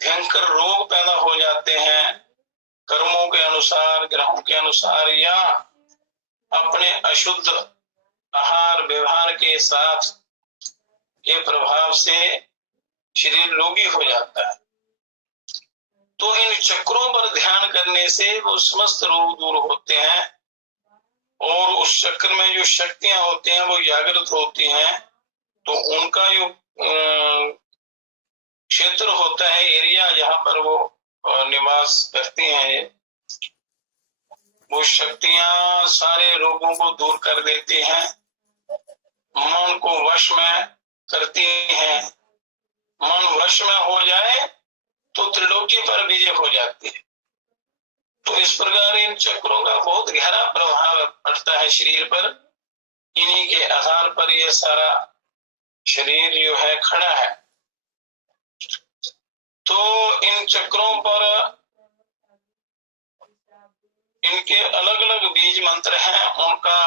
भयंकर रोग पैदा हो जाते हैं कर्मों के अनुसार, ग्रहों के अनुसार, या अपने अशुद्ध आहार व्यवहार के साथ के प्रभाव से शरीर रोगी हो जाता है। तो इन चक्रों पर ध्यान करने से वो समस्त रोग दूर होते हैं और उस चक्र में जो शक्तियां होती हैं वो जागृत होती हैं। तो उनका जो क्षेत्र होता है, एरिया जहां पर वो निवास करती हैं, वो शक्तियां सारे रोगों को दूर कर देती हैं, मन को वश में करती हैं। मन वश में हो जाए तो त्रिलोकी पर विजय हो जाती है। तो इस प्रकार इन चक्रों का बहुत गहरा प्रभाव पड़ता है शरीर पर। इन्हीं के आधार पर ये सारा शरीर जो है खड़ा है। तो इन चक्रों पर इनके अलग अलग बीज मंत्र हैं, उनका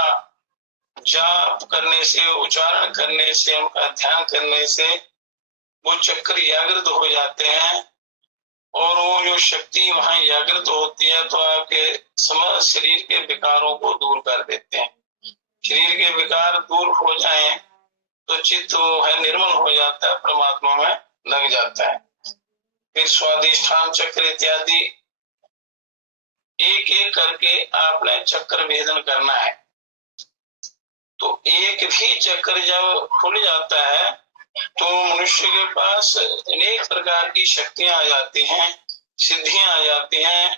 जाप करने से, उच्चारण करने से, उनका ध्यान करने से वो चक्र जागृत हो जाते हैं और वो जो शक्ति वहां जागृत होती है तो आपके समस्त शरीर के विकारों को दूर कर देते हैं। शरीर के विकार दूर हो जाएं तो चित्त है निर्मल हो जाता है, परमात्मा में लग जाता है। फिर स्वादिष्ठान चक्र इत्यादि एक एक करके आपने चक्र भेदन करना है। तो एक भी चक्र जब खुल जाता है तो मनुष्य के पास अनेक प्रकार की शक्तियां आ जाती हैं, सिद्धियां आ जाती हैं,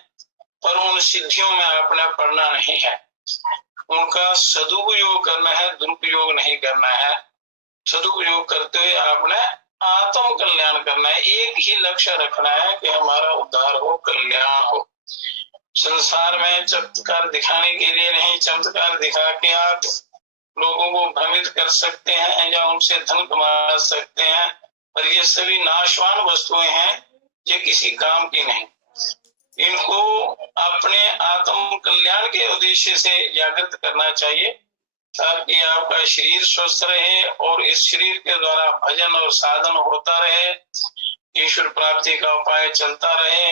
पर उन सिद्धियों में आपने पढ़ना नहीं है। उनका सदुपयोग करना है, दुरुपयोग नहीं करना है। सदुपयोग करते हुए आपने आत्म कल्याण करना है। एक ही लक्ष्य रखना है कि हमारा उद्धार हो, कल्याण हो। संसार में चमत्कार दिखाने के लिए नहीं, चमत्कार दिखा के आप लोगों को भ्रमित कर सकते हैं या उनसे धन कमा सकते हैं, पर ये सभी नाशवान वस्तुएं हैं, ये किसी काम की नहीं। इनको अपने आत्म कल्याण के उद्देश्य से जागृत करना चाहिए ताकि आपका शरीर स्वस्थ रहे और इस शरीर के द्वारा भजन और साधन होता रहे, ईश्वर प्राप्ति का उपाय चलता रहे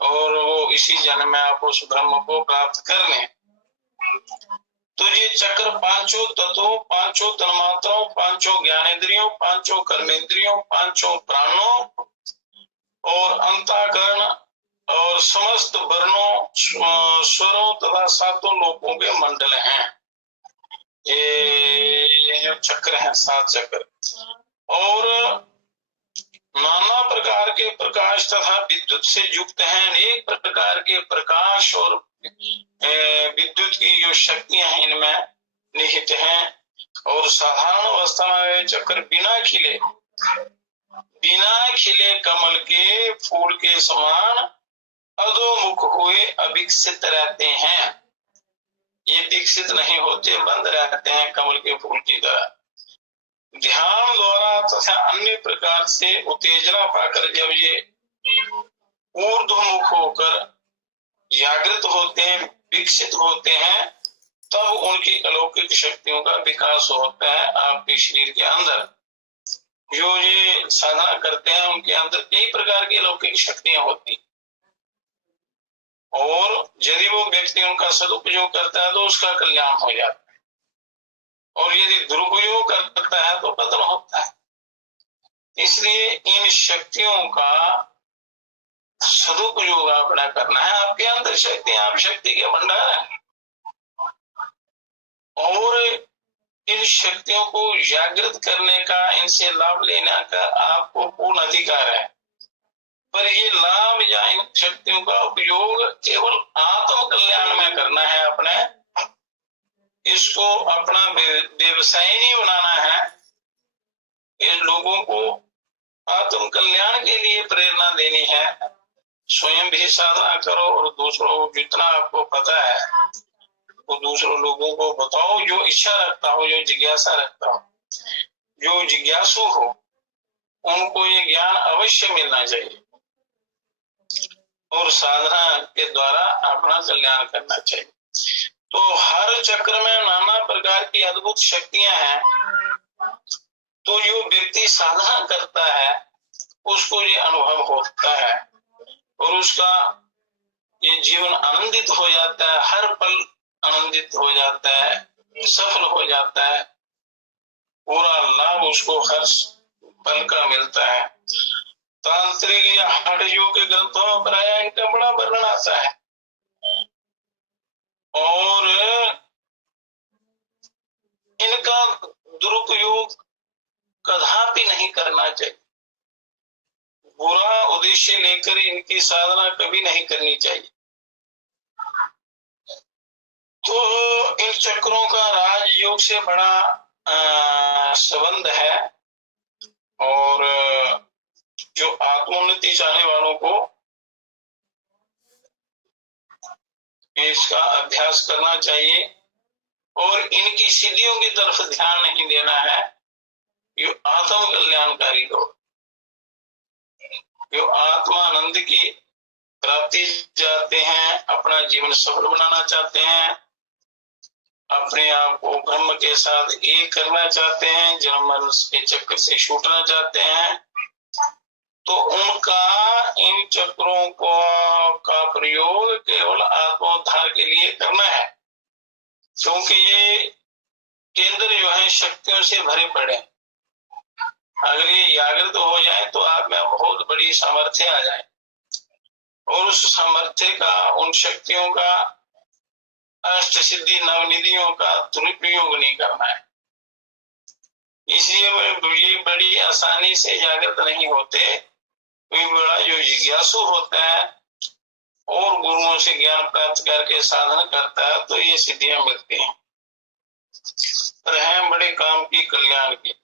और वो इसी जन्म में आप उस ब्रह्म को प्राप्त कर लें। तो ये चक्र पांचों तत्वों, पांचों तन्मात्राओं, पांचों ज्ञानेंद्रियों, पांचों कर्मेंद्रियों, पांचों प्राणों और अंतःकरण और समस्त वर्णों, स्वरों तथा सातों लोकों के मंडल हैं। ये जो चक्र है, 7 चक्र, और नाना प्रकार के प्रकाश तथा विद्युत से युक्त हैं। अनेक प्रकार के प्रकाश और विद्युत की जो शक्तियां हैं इनमें निहित हैं। और साधारण अवस्था में चक्र बिना खिले कमल के फूल के समान अधोमुख हुए अविकसित रहते हैं। ये विकसित नहीं होते, बंद रहते हैं कमल के फूल की तरह। ध्यान द्वारा तथा अन्य प्रकार से उत्तेजना पाकर जब ये ऊर्ध्वमुख होकर जागृत होते हैं, विकसित होते हैं, तब उनकी अलौकिक शक्तियों का विकास होता है आपके शरीर के अंदर। जो ये साधना करते हैं उनके अंदर कई प्रकार की अलौकिक शक्तियां होती, और यदि वो व्यक्ति उनका सदुपयोग करता है तो उसका कल्याण हो जाता है, और यदि दुरुपयोग करता है तो पतन होता है। इसलिए इन शक्तियों का सदुपयोग अपना करना है। आपके अंदर शक्ति, आप शक्ति के भंडार हैं, और इन शक्तियों को जागृत करने का, इनसे लाभ लेने का आपको पूर्ण अधिकार है। पर ये लाभ या इन शक्तियों का उपयोग केवल आत्म कल्याण में करना है अपने। इसको अपना व्यवसाय नहीं बनाना है। इन लोगों को आत्म कल्याण के लिए प्रेरणा देनी है। स्वयं भी साधना करो और दूसरों को जितना आपको पता है वो दूसरों लोगों को बताओ। जो इच्छा रखता हो, जो जिज्ञासा रखता हो, जो जिज्ञासु हो, उनको ये ज्ञान अवश्य मिलना चाहिए, और साधना के द्वारा अपना कल्याण करना चाहिए। तो हर चक्र में नाना प्रकार की अद्भुत शक्तियां हैं। तो जो व्यक्ति साधना करता है उसको ये अनुभव होता है, और उसका ये जीवन आनंदित हो जाता है, हर पल आनंदित हो जाता है, सफल हो जाता है, पूरा लाभ उसको हर पल का मिलता है। तांत्रिक या हठ योग के ग्रंथों में प्राय इनका बड़ा वर्णन आता है, और इनका दुरुपयोग कदापि नहीं करना चाहिए। बुरा उद्देश्य लेकर इनकी साधना कभी नहीं करनी चाहिए। तो इन चक्रों का राजयोग से बड़ा संबंध है, और जो आत्मोन्नति चाहने वालों को इसका अभ्यास करना चाहिए, और इनकी सिद्धियों की तरफ ध्यान नहीं देना है। जो आत्म कल्याणकारी लोग, जो आत्मानंद की प्राप्ति चाहते हैं, अपना जीवन सफल बनाना चाहते हैं, अपने आप को ब्रह्म के साथ एक करना चाहते हैं, जन्म मरण के चक्र से छूटना चाहते हैं, तो उनका इन चक्रों को का प्रयोग केवल आत्मोद्धार के लिए करना है। क्योंकि ये केंद्र जो है शक्तियों से भरे पड़े, अगर ये जागृत हो जाए तो आप में बहुत बड़ी सामर्थ्य आ जाए, और उस सामर्थ्य का, उन शक्तियों का, अष्ट सिद्धि नवनिधियों का दुरुपयोग नहीं करना है। इसलिए ये बड़ी आसानी से जागृत नहीं होते। कोई बड़ा जो जिज्ञासु होता है और गुरुओं से ज्ञान प्राप्त करके साधना करता है तो ये सिद्धियां मिलती हैं, पर हैं बड़े काम की, कल्याण की।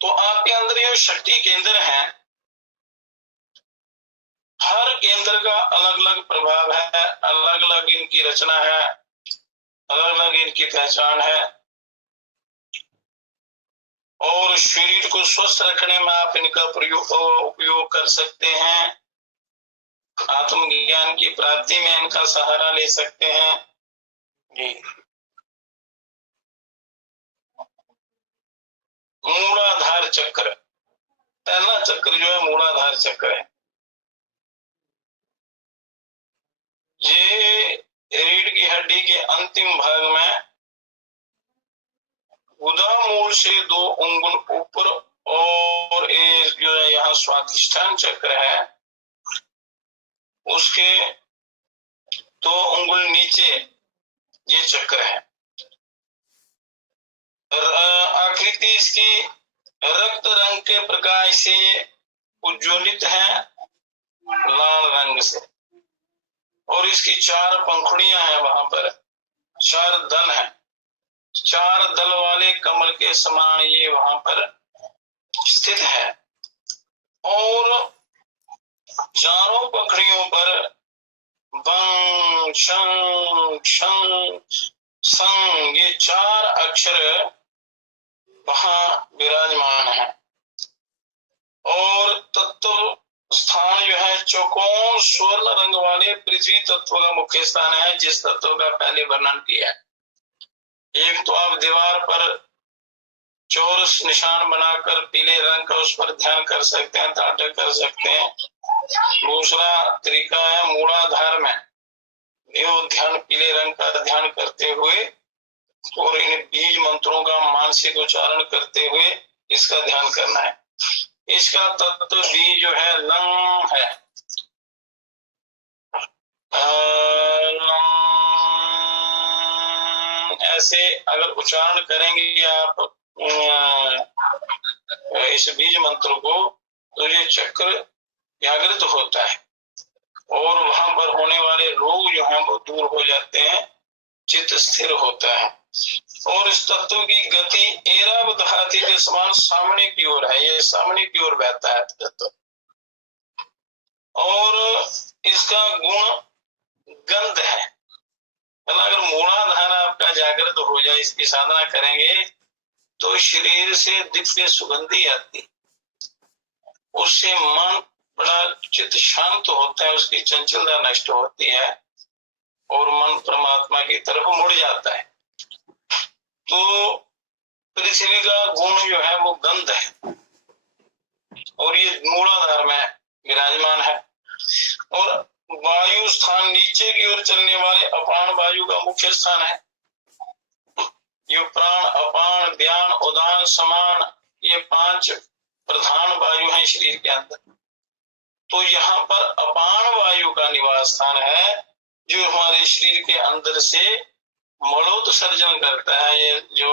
तो आपके अंदर ये शक्ति केंद्र है, हर केंद्र का अलग अलग प्रभाव है, अलग अलग इनकी रचना है, अलग अलग इनकी पहचान है, और शरीर को स्वस्थ रखने में आप इनका उपयोग कर सकते हैं। आत्मज्ञान की प्राप्ति में इनका सहारा ले सकते हैं जी। मूलाधार चक्र, पहला चक्र जो है मूलाधार चक्र है। ये रीढ़ की हड्डी के अंतिम भाग में गुदा मूल से 2 अंगुल ऊपर और ये जो है यहाँ स्वाधिष्ठान चक्र है उसके 2 अंगुल नीचे ये चक्र है। आकृति इसकी रक्त रंग के प्रकाश से उज्ज्वलित है, लाल रंग से, और इसकी 4 पंखुड़ियां हैं, वहां पर 4 दल हैं, 4 दल वाले कमल के समान ये वहां पर स्थित है। और चारों पंखुड़ियों पर बं शं शं सं ये 4 अक्षर वहां विराजमान है। और तत्व स्थान जो है चौकोन स्वर्ण रंग वाले पृथ्वी तत्व का मुख्य स्थान है, जिस तत्व का पहले वर्णन किया है। एक तो आप दीवार पर चौरस निशान बनाकर पीले रंग का उस पर ध्यान कर सकते हैं, ताटक कर सकते हैं। दूसरा तरीका है मूलाधार में यो ध्यान, पीले रंग का ध्यान करते हुए और इन बीज मंत्रों का मानसिक उच्चारण करते हुए इसका ध्यान करना है। इसका तत्व बीज जो है लंग है, ऐसे अगर उच्चारण करेंगे आप इस बीज मंत्र को तो ये चक्र जागृत होता है और वहां पर होने वाले रोग जो हैं वो दूर हो जाते हैं, चित्त स्थिर होता है। और इस तत्व की गति ऐरावत हाथी के समान सामने की ओर है, ये सामने की ओर बहता है तत्व। और इसका गुण गंध है, मतलब अगर मूलाधार आपका जागृत हो जाए, इसकी साधना करेंगे तो शरीर से दिव्य सुगंधी आती, उससे मन बड़ा चित्त शांत होता है, उसकी चंचलता नष्ट होती है और मन परमात्मा की तरफ मुड़ जाता है। तो पृथ्वी का गुण जो है वो गंध है और ये मूलाधार में विराजमान है। और वायु स्थान नीचे की ओर चलने वाले अपान वायु का मुख्य स्थान है। ये प्राण, अपान, व्यान, उदान, समान, ये 5 प्रधान वायु हैं शरीर के अंदर। तो यहाँ पर अपान वायु का निवास स्थान है, जो हमारे शरीर के अंदर से मलोत्सर्जन करता है। ये जो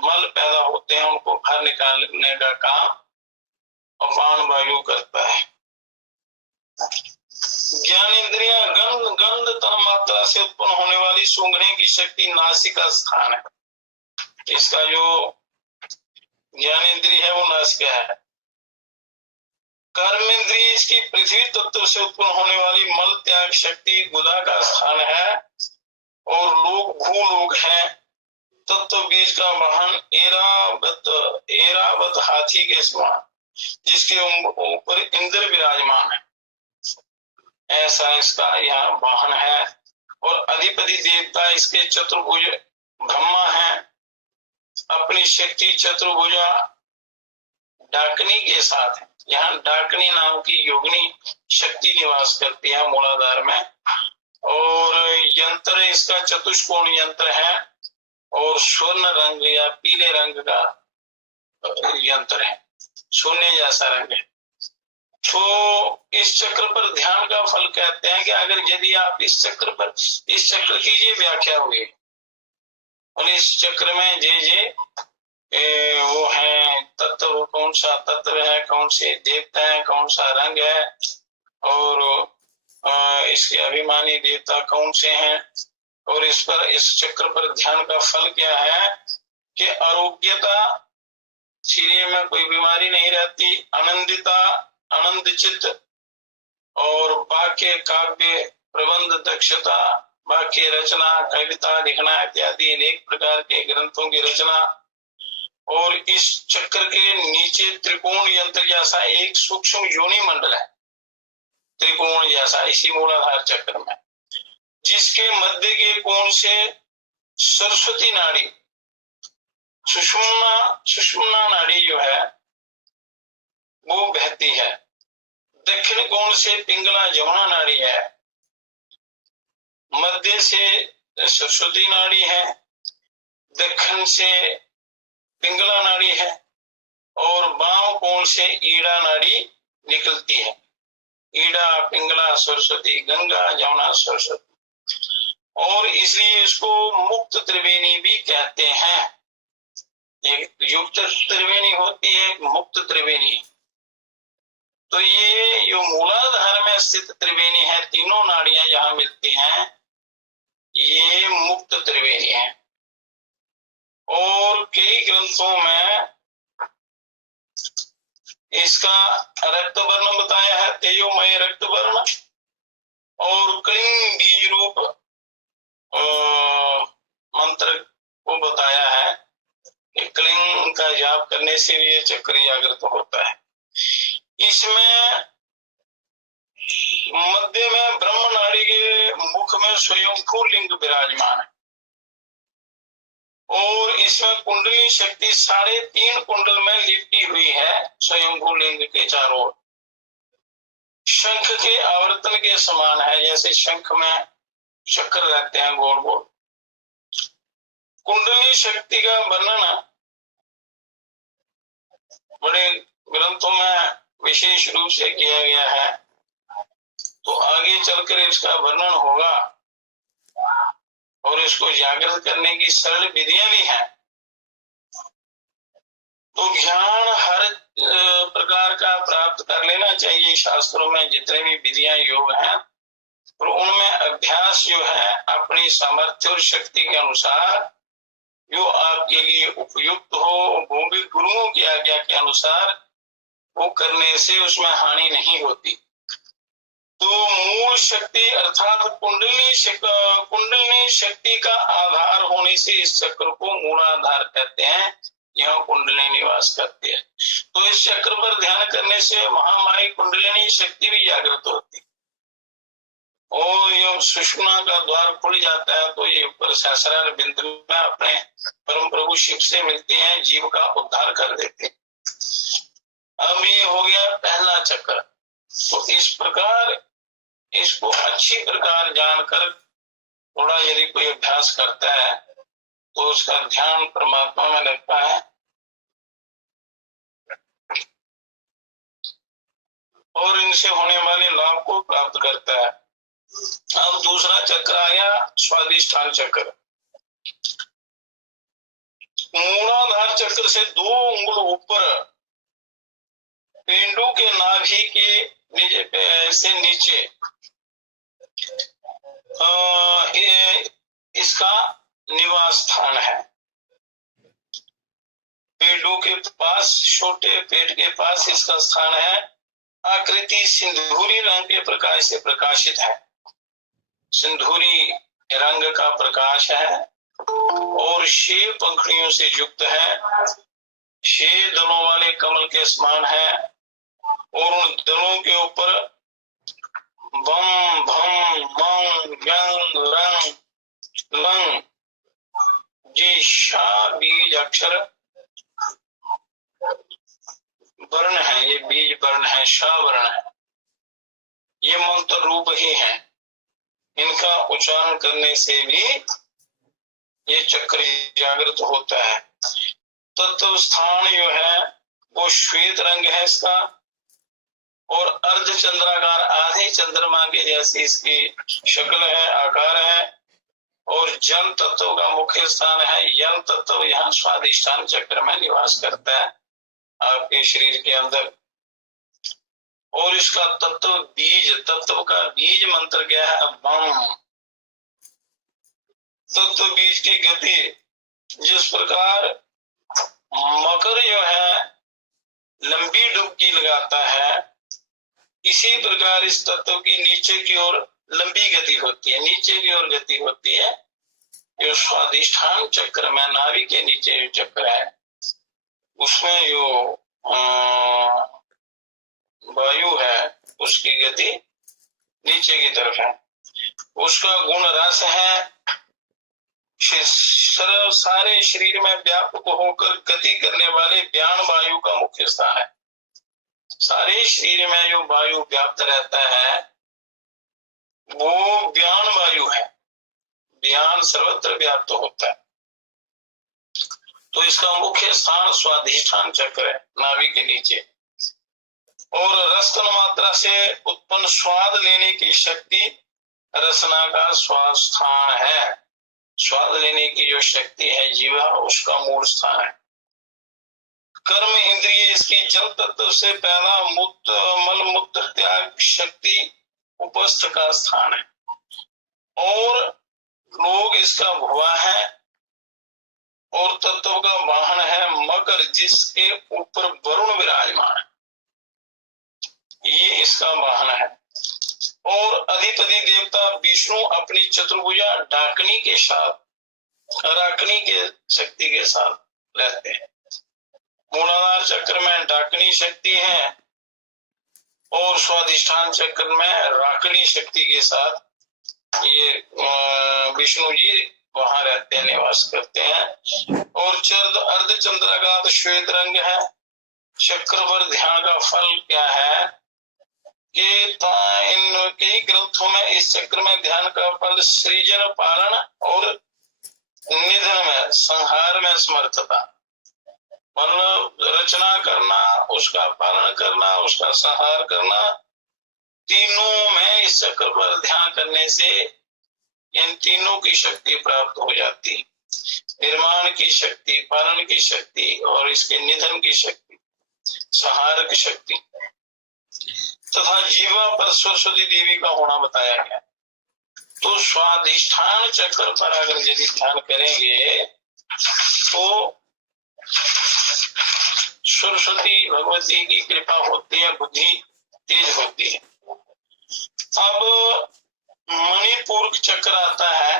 मल पैदा होते हैं उनको बाहर निकालने का काम अपान वायु करता है। ज्ञानेंद्रिया गंध तन मात्रा से उत्पन्न होने वाली सूंघने की शक्ति नासिका स्थान है। इसका जो ज्ञानेंद्रिय है वो नासिका है। कर्मेंद्रिय इसकी पृथ्वी तत्व से उत्पन्न होने वाली मल त्याग शक्ति गुदा का स्थान है। और लोग भूलोग है। तत्व बीज का वाहन ऐरावत हाथी के समान, जिसके ऊपर इंद्र विराजमान है, ऐसा इसका यहाँ वाहन है। और अधिपति देवता इसके चतुर्भुज ब्रह्मा है। अपनी शक्ति चतुर्भुजा डाकनी के साथ है। यहाँ डाकनी नाम की योगिनी शक्ति निवास करती है मूलाधार में। और यंत्र इसका चतुष्कोण यंत्र है और स्वर्ण रंग या पीले रंग का यंत्र है, सोने जैसा रंग है। तो इस चक्र पर ध्यान का फल कहते हैं कि अगर यदि आप इस चक्र की ये व्याख्या हुई और इस चक्र में जे वो है तत्व, कौन सा तत्व है, कौन से देवता है, कौन सा रंग है और इसके अभिमानी देवता कौन से हैं, और इस चक्र पर ध्यान का फल क्या है कि आरोग्यता, शरीर में कोई बीमारी नहीं रहती, आनंदिता, आनंद चित्त, और वाक्य काव्य प्रबंध दक्षता, वाक्य रचना, कविता लिखना इत्यादि अनेक प्रकार के ग्रंथों की रचना। और इस चक्र के नीचे त्रिकोण यंत्र जैसा एक सूक्ष्म योनि मंडल है, त्रिकोण जैसा इसी मूलाधार चक्र में, जिसके मध्य के कोण से सरस्वती नाड़ी सुषुम्ना नाड़ी जो है वो बहती है। दक्षिण कोण से पिंगला जमुना नाड़ी है, मध्य से सरस्वती नाड़ी है, दक्षिण से पिंगला नाड़ी है और वाम कोण से ईड़ा नाड़ी निकलती है। ईड़ा, पिंगला, सरस्वती, गंगा, जमुना, सरस्वती, और इसलिए इसको मुक्त त्रिवेणी भी कहते हैं। एक युक्त त्रिवेणी होती है, एक मुक्त त्रिवेणी। तो ये जो मूलाधार में स्थित त्रिवेणी है, तीनों नाड़ियां यहाँ मिलती हैं, ये मुक्त त्रिवेणी है। और कई ग्रंथों में इसका रक्त वर्ण बताया है, तेजोमय रक्त वर्ण, और क्लीन बीज रूप मंत्र को बताया है कि क्लीन का जाप करने से भी ये चक्र जागृत होता है। इसमें मध्य में ब्रह्म नाड़ी के मुख में स्वयंभू लिंग विराजमान है और इसमें कुंडली शक्ति 3.5 कुंडल में लिपटी हुई है स्वयंभू लिंग के चारों ओर। शंख के आवर्तन के समान है, जैसे शंख में चक्र रहते हैं गोल गोल। कुंडली शक्ति का वर्णन बड़े ग्रंथों में विशेष रूप से किया गया है, तो आगे चलकर इसका वर्णन होगा और इसको जागृत करने की सरल विधियां भी हैं। तो ज्ञान हर प्रकार का प्राप्त कर लेना चाहिए। शास्त्रों में जितने भी विधियां योग हैं, और उनमें अभ्यास जो है अपनी सामर्थ्य और शक्ति के अनुसार जो आपके लिए उपयुक्त हो, वो भी गुरुओं की आज्ञा के अनुसार वो करने से उसमें हानि नहीं होती। तो मूल शक्ति अर्थात कुंडलिनी शक्ति का आधार होने से इस चक्र को मूलाधार कहते हैं। यहाँ कुंडली निवास करती है, तो इस चक्र पर ध्यान करने से महामारी कुंडलिनी शक्ति भी जागृत होती और ये सुषुम्ना का द्वार खुल जाता है, तो ये ऊपर सहस्रार बिंद में अपने परम प्रभु शिव से मिलते हैं, जीव का उद्धार कर देते हैं। अब ये हो गया पहला चक्र। तो इस प्रकार इसको अच्छी प्रकार जानकर थोड़ा यदि कोई अभ्यास करता है तो उसका ध्यान परमात्मा में लगता है और इनसे होने वाले लाभ को प्राप्त करता है। अब दूसरा चक्र आ गया स्वादिष्ठान चक्र। मूलाधार चक्र से 2 उंगल ऊपर पेंडू के नाभि के से नीचे इसका निवास स्थान है। पेंडू के पास, छोटे पेट के पास इसका स्थान है। आकृति सिंदूरी रंग के प्रकाश से प्रकाशित है, सिंदूरी रंग का प्रकाश है और 6 पंखुड़ियों से युक्त है। 6 दलों वाले कमल के समान है और उन दलों के ऊपर बम भम मं व्यंग रंग लंग ये शा बीज अक्षर वर्ण है, ये बीज वर्ण है, शा वर्ण है। ये मंत्र रूप ही है, इनका उच्चारण करने से भी ये चक्र जागृत होता है। तत्व स्थान जो है वो श्वेत रंग है इसका और अर्ध चंद्राकार, आधे चंद्रमा के जैसी इसकी शक्ल है, आकार है। और जल तत्व का मुख्य स्थान है। यम तत्व यहाँ स्वादिष्ठान चक्र में निवास करता है आपके शरीर के अंदर। और इसका तत्व बीज, तत्व का बीज मंत्र क्या है? बम। तत्व बीज की गति जिस प्रकार मकर जो है लंबी डुबकी लगाता है, इसी प्रकार इस तत्व की नीचे की ओर लंबी गति होती है, नीचे की ओर गति होती है। जो स्वादिष्ठान चक्र में नाभि के नीचे जो चक्र है उसमें जो वायु है उसकी गति नीचे की तरफ है। उसका गुण रस है सारे शरीर में व्यापक होकर गति करने वाले व्यान वायु का मुख्य स्थान है। सारे शरीर में जो वायु व्याप्त रहता है वो व्यान वायु है। व्यान सर्वत्र व्याप्त होता है। तो इसका मुख्य स्थान स्वाधिष्ठान चक्र है, नाभि के नीचे। और रसतन मात्रा से उत्पन्न स्वाद लेने की शक्ति रसना का स्वास्थान है। स्वाद लेने की जो शक्ति है जीवा, उसका मूल स्थान है। कर्म इंद्रिय इसकी जल तत्व से पैदा मल मूत्र त्याग शक्ति उपस्थ का स्थान है। और लोग इसका भुआ है और तत्व का वाहन है मकर, जिसके ऊपर वरुण विराजमान है। ये इसका वाहन है। और अधिपति देवता विष्णु अपनी चतुर्भुजा डाकनी के साथ, अराकनी के शक्ति के साथ रहते हैं। मूलाधार चक्र में डाकनी शक्ति है और स्वाधिष्ठान चक्र में राकनी शक्ति के साथ ये विष्णु जी वहां रहते हैं, निवास करते हैं। और अर्ध चंद्राघात श्वेत रंग है। चक्र पर ध्यान का फल क्या है कि इन कई ग्रंथों में इस चक्र में ध्यान का फल सृजन, पालन और निधन में, संहार में समर्थता। मतलब रचना करना, उसका पालन करना, उसका संहार करना, तीनों में इस चक्र पर ध्यान करने से इन तीनों की शक्ति प्राप्त हो जाती। निर्माण की शक्ति, पालन की शक्ति और इसके निधन की शक्ति, संहार की शक्ति। तथा जीवा पर सरस्वती देवी का होना बताया गया। तो स्वाधिष्ठान चक्र पर अगर यदि ध्यान करेंगे तो सरस्वती भगवती की कृपा होती है, बुद्धि तेज होती है। अब मणिपुर चक्र आता है।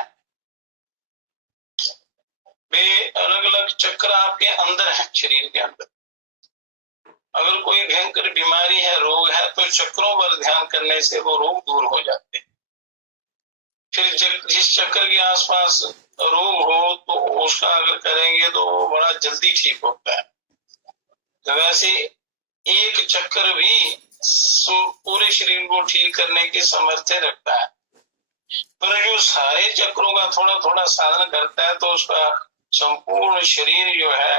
वे अलग अलग चक्र आपके अंदर है, शरीर के अंदर। अगर कोई भयंकर बीमारी है, रोग है, तो चक्रों पर ध्यान करने से वो रोग दूर हो जाते हैं। फिर जिस चक्र के आसपास रोग हो तो उसका अगर करेंगे तो वो बड़ा जल्दी ठीक होता है। तो वैसे एक चक्र भी पूरे शरीर को ठीक करने की सामर्थ्य रखता है। पर जो सारे चक्रों का थोड़ा थोड़ा साधन करता है तो उसका संपूर्ण शरीर जो है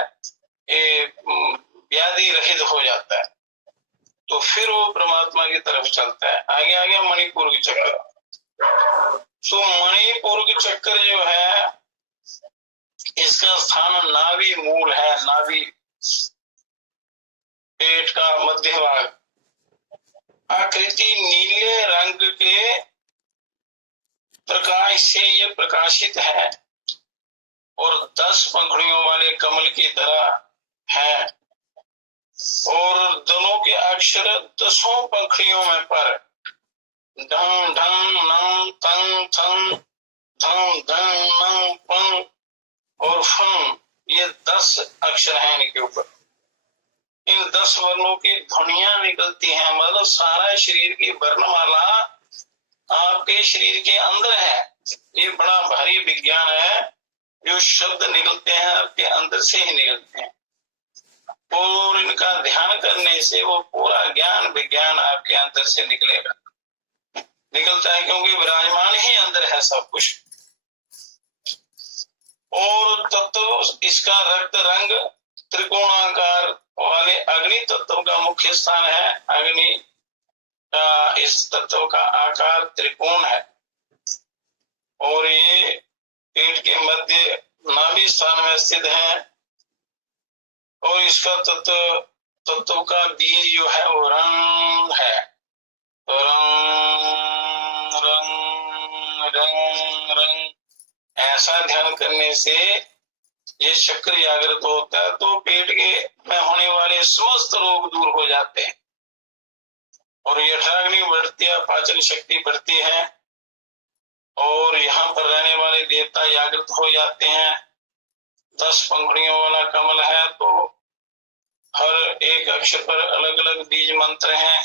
व्याधि रहित हो जाता है। तो फिर वो परमात्मा की तरफ चलता है। आगे आ गया मणिपुर की चक्र। तो मणिपुर की चक्र जो है इसका स्थान नाभि मूल है। नाभि पेट का मध्य भाग। आकृति नीले रंग के प्रकाश से ये प्रकाशित है और 10 पंखुड़ियों वाले कमल की तरह है। और दोनों के अक्षर 10 पंखुड़ियों में पर ढं ढं नं तं थं धं धं नं पं और फं, ये 10 अक्षर हैं इनके ऊपर। इन 10 वर्णों की ध्वनियां निकलती हैं। मतलब सारा शरीर की वर्णमाला आपके शरीर के अंदर है। ये बड़ा भारी विज्ञान है। जो शब्द निकलते हैं आपके अंदर से ही निकलते हैं और इनका ध्यान करने से वो पूरा ज्ञान विज्ञान आपके अंदर से निकलेगा, निकलता है, क्योंकि विराजमान ही अंदर है सब कुछ। और तत्व इसका रक्त रंग त्रिकोणाकार वाले अग्नि तत्व का मुख्य स्थान है। अग्नि का इस तत्व का आकार त्रिकोण है और ये पेट के मध्य नाभि स्थान में स्थित है। और इसका तत्व का बीज जो है वो रंग है। तो रंग रंग रंग रंग ऐसा ध्यान करने से ये चक्र जागृत होता है। तो पेट के में होने वाले समस्त रोग दूर हो जाते हैं और यथाग्नि बढ़ती है, पाचन शक्ति बढ़ती है और यहाँ पर रहने वाले देवता जागृत हो जाते हैं। 10 पंखुड़ियों वाला कमल है तो हर एक अक्षर पर अलग अलग बीज मंत्र हैं।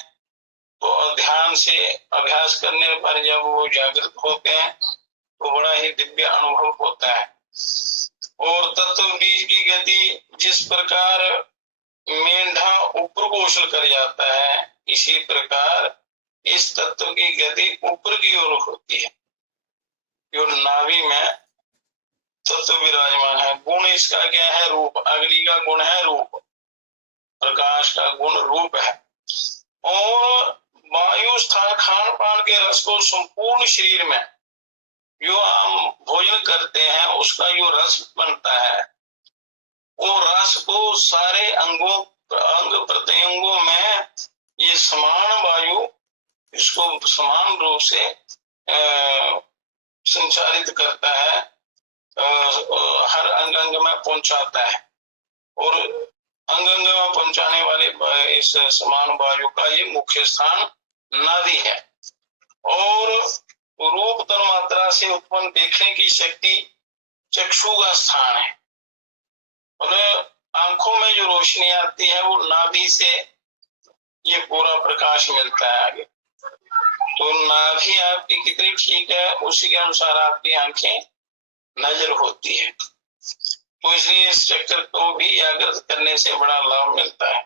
तो ध्यान से अभ्यास करने पर जब वो जागृत होते हैं तो बड़ा ही दिव्य अनुभव होता है। और तत्व बीज की गति जिस प्रकार मेंढा ऊपर को उछल कर जाता है, इसी प्रकार इस तत्व की गति ऊपर की ओर होती है। जो नाभि में तत्व विराजमान है। गुण इसका क्या है? रूप। अग्नि का गुण है रूप, प्रकाश का गुण रूप है। और वायु स्थान खान पान के रस को संपूर्ण शरीर में जो हम भोजन करते हैं उसका जो रस बनता है, वो रस को सारे अंगों अंग प्रत्यंगों में ये समान वायु इसको समान रूप से संचारित करता है, हर अंग अंग में पहुंचाता है। और अंग अंग में पहुंचाने वाले इस समान वायु का ये मुख्य स्थान नाभि है। और रूप तन्मात्रा से उत्पन्न देखने की शक्ति चक्षु का स्थान है। और आंखों में जो रोशनी आती है वो नाभि से ये पूरा प्रकाश मिलता है आगे। तो नाभि आपकी कितनी ठीक है उसी के अनुसार आपकी आंखें नजर होती है। तो इसलिए इस चक्कर को भी जागृत करने से बड़ा लाभ मिलता है।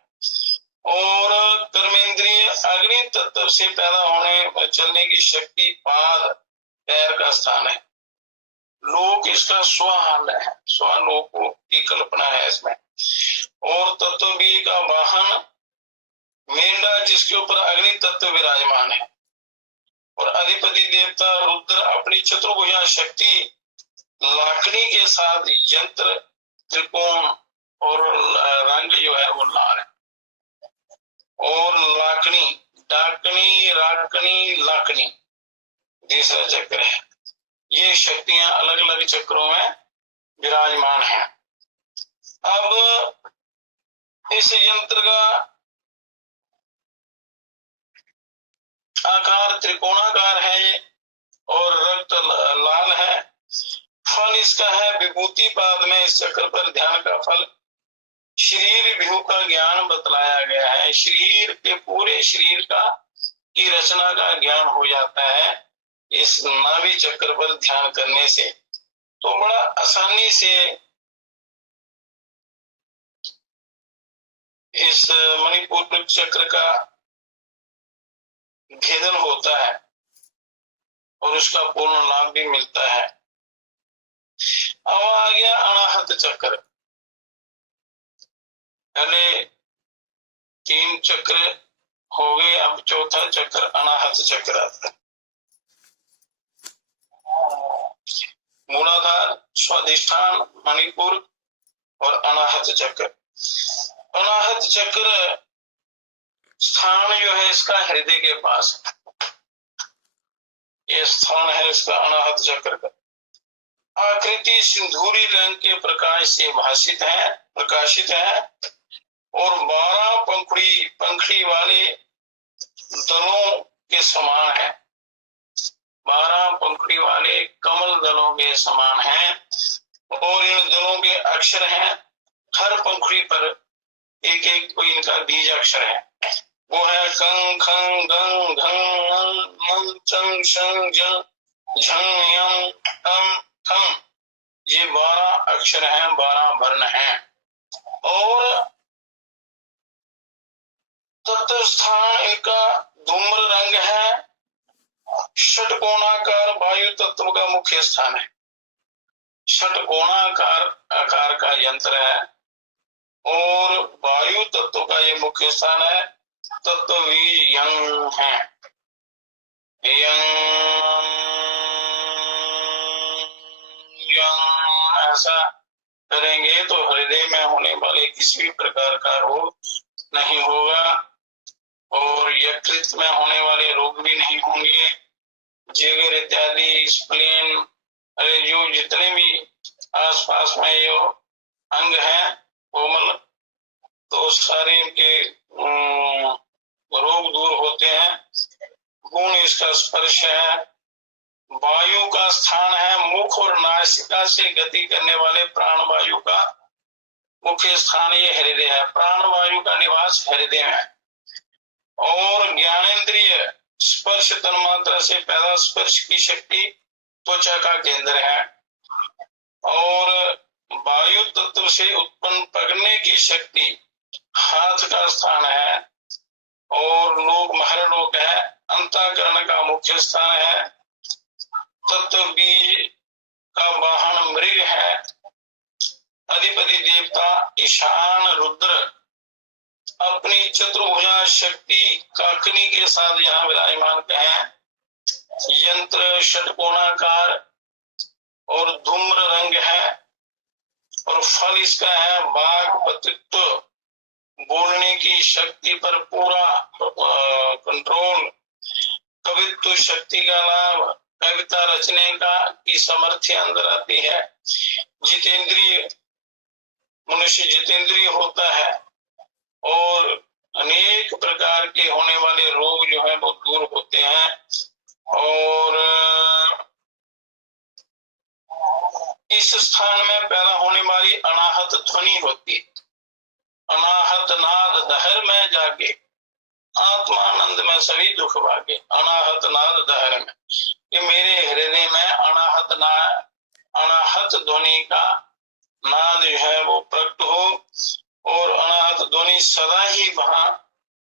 और कर्मेंद्रिय अग्नि तत्व से पैदा होने चलने की शक्ति पाद पैर का स्थान है। लोक इसका स्वहांड है, स्वलोक की कल्पना है इसमें। और तत्व बी का वाहन मेंढा जिसके ऊपर अग्नि तत्व विराजमान है। और अधिपति देवता रुद्र अपनी चतुर्भुजा शक्ति लाकड़ी के साथ यंत्र त्रिकोण और रंग जो है वो लाल है। और लाकड़ी डाकनी राकनी लाकड़ी तीसरा चक्र है। ये शक्तियां अलग अलग चक्रों में विराजमान हैं। अब इस यंत्र का आकार त्रिकोणाकार है और रक्त लाल है। फल इसका है विभूति पाद में इस चक्र पर ध्यान का फल शरीर विभू का ज्ञान बतलाया गया है। शरीर के पूरे शरीर का की रचना का ज्ञान हो जाता है इस नाभि चक्र पर ध्यान करने से। तो बड़ा आसानी से इस मणिपुर चक्र का भेदन होता है और उसका पूर्ण लाभ भी मिलता है। अब आ गया अनाहत चक्र। पहले 3 चक्र हो गए, अब चौथा चक्र अनाहत चक्र आता है। मूलाधार, स्वाधिष्ठान, मणिपुर और अनाहत चक्र। अनाहत चक्र स्थान जो है इसका हृदय के पास है। ये स्थान है इसका अनाहत चक्र का। आकृति सिंदूरी रंग के प्रकाश से प्रकाशित है और 12 पंखड़ी वाले दलों के समान है। 12 पंखड़ी वाले कमल दलों के समान है। और इन दलों के अक्षर हैं, हर पंखड़ी पर एक एक कोई इनका बीज अक्षर है। वो है कंग खंग गंग घंग मंग चंग शंग जंग झंग यंग टम थम। ये 12 अक्षर हैं, 12 वर्ण हैं। और तत्व स्थान इनका धूम्र रंग है। षटकोणाकार वायु तत्व का मुख्य स्थान है। षटकोणाकार आकार का यंत्र है और वायु तत्व का ये मुख्य स्थान है। तत्व भी यंग है। ऐसा करेंगे तो हृदय में होने वाले किसी भी प्रकार का रोग नहीं होगा और यकृत में होने वाले रोग भी नहीं होंगे। जिगर इत्यादि स्प्लीन जो जितने भी आसपास में जो अंग हैं कोमल, तो सारे इनके रोग दूर होते हैं। गुण इसका स्पर्श है। वायु का स्थान है मुख और नासिका से गति करने वाले प्राण वायु का मुख्य स्थान ये हृदय है। प्राण वायु का निवास हृदय में है। और ज्ञानेंद्रिय स्पर्श तन्मात्रा से पैदा स्पर्श की शक्ति त्वचा का केंद्र है। और वायु तत्व से उत्पन्न पकड़ने की शक्ति हाथ का स्थान है, और लोक महर्लोक है, अंतःकरण का मुख्य स्थान है, तत्व बीज का वाहन मृग है, अधिपति देवता ईशान रुद्र अपनी चतुर्भुजा शक्ति काकनी के साथ यहाँ विराजमान है। यंत्र षटकोणाकार और धूम्र रंग है, और फल इसका है वाक्पटुत्व, बोलने की शक्ति पर पूरा कंट्रोल, कवित्व शक्ति का लाभ, कविता रचने का की सामर्थ्य अंदर आती है। जितेंद्रिय मनुष्य जितेंद्रिय होता है, और अनेक प्रकार के होने वाले रोग जो है वो दूर होते हैं। और इस स्थान में पैदा होने वाली अनाहत ध्वनि होती, अनाहत नाद दहर में जाके आत्मानंद में सभी दुख भागे। अनाहत नाद दहर में, कि मेरे हृदय में अनाहत ध्वनि का नाद जो है वो प्रकट हो, और अनाहत ध्वनि सदा ही वहां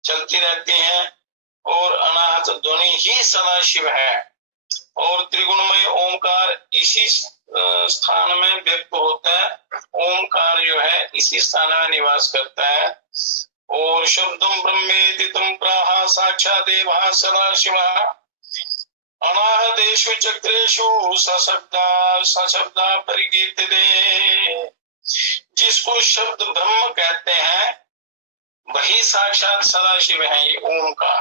चलती रहती है, और अनाहत ध्वनि ही सदा शिव है। और त्रिगुणमय ओमकार इसी स्थान में व्यक्त होता है। ओमकार जो है इसी स्थान में निवास करता है। और शब्दम ब्रह्मेति तम प्राह साक्षात् देवः सदा शिवः अनाहतेषु चक्रेषु सशब्दा परिकीर्तिते। जिसको शब्द ब्रह्म कहते हैं वही साक्षात सदाशिव है। ये ओम का,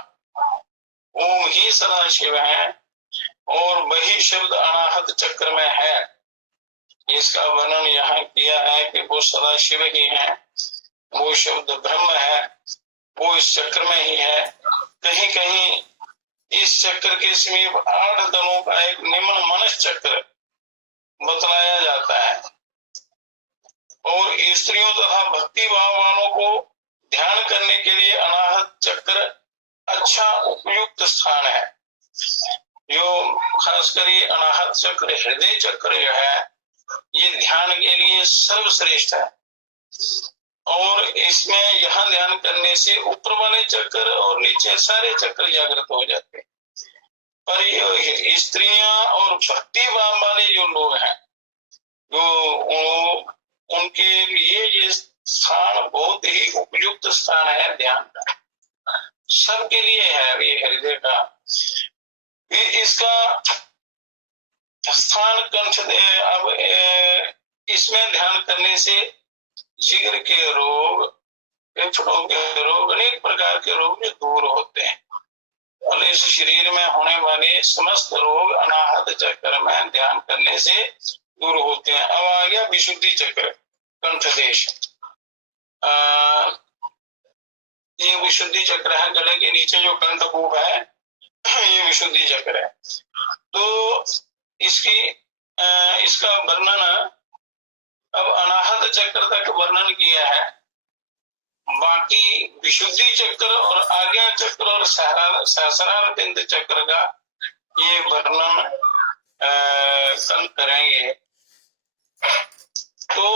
ओम ही सदाशिव है, और वही शब्द अनाहत चक्र में है। इसका वर्णन यहाँ किया है कि वो सदाशिव ही है, वो शब्द ब्रह्म है, वो इस चक्र में ही है। कहीं कहीं इस चक्र के समीप 8 दलों का एक निम्न मनस चक्र बतलाया जाता है, और स्त्रियों तथा भक्ति भाव वालों को ध्यान करने के लिए अनाहत चक्र अच्छा उपयुक्त स्थान है। जो खासकर ये अनाहत चक्र, हृदय चक्र जो है, ये ध्यान के लिए सर्वश्रेष्ठ है। और इसमें यहाँ ध्यान करने से ऊपर वाले चक्र और नीचे सारे चक्र जागृत हो जाते हैं। पर ये स्त्रियां और भक्ति भाव वाले जो लोग हैं, जो उनके लिए ये स्थान बहुत ही उपयुक्त स्थान है ध्यान का, सबके लिए है ये हृदय का। इसका स्थान कंठ, अब इसमें ध्यान करने से जिगर के रोग, फेफड़ों के रोग, अनेक प्रकार के रोग जो दूर होते हैं, और इस शरीर में होने वाले समस्त रोग अनाहत चक्र में ध्यान करने से दूर होते हैं। अब आ गया विशुद्धि चक्र, कंठ देश। ये विशुद्धि चक्र है, गले के नीचे जो कंठ कूप है, ये विशुद्धि चक्र है। तो इसका वर्णन अब अनाहत चक्र तक वर्णन किया है। बाकी विशुद्धि चक्र और आज्ञा चक्र और सहस्रार बिंद चक्र का ये वर्णन कल करेंगे। तो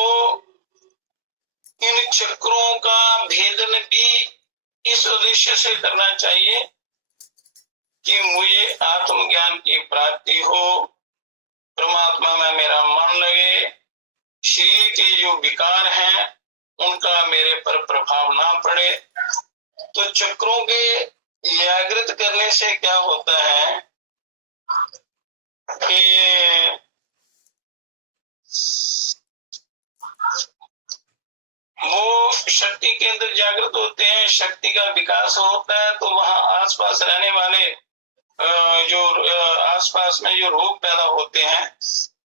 इन चक्रों का भेदन भी इस उद्देश्य से करना चाहिए कि मुझे आत्मज्ञान की प्राप्ति हो, परमात्मा में मेरा मन लगे, शरीर के जो विकार हैं उनका मेरे पर प्रभाव ना पड़े। तो चक्रों के जागृत करने से क्या होता है कि वो शक्ति केंद्र जागृत होते हैं, शक्ति का विकास होता है, तो वहां आसपास रहने वाले जो आसपास में जो रोग पैदा होते हैं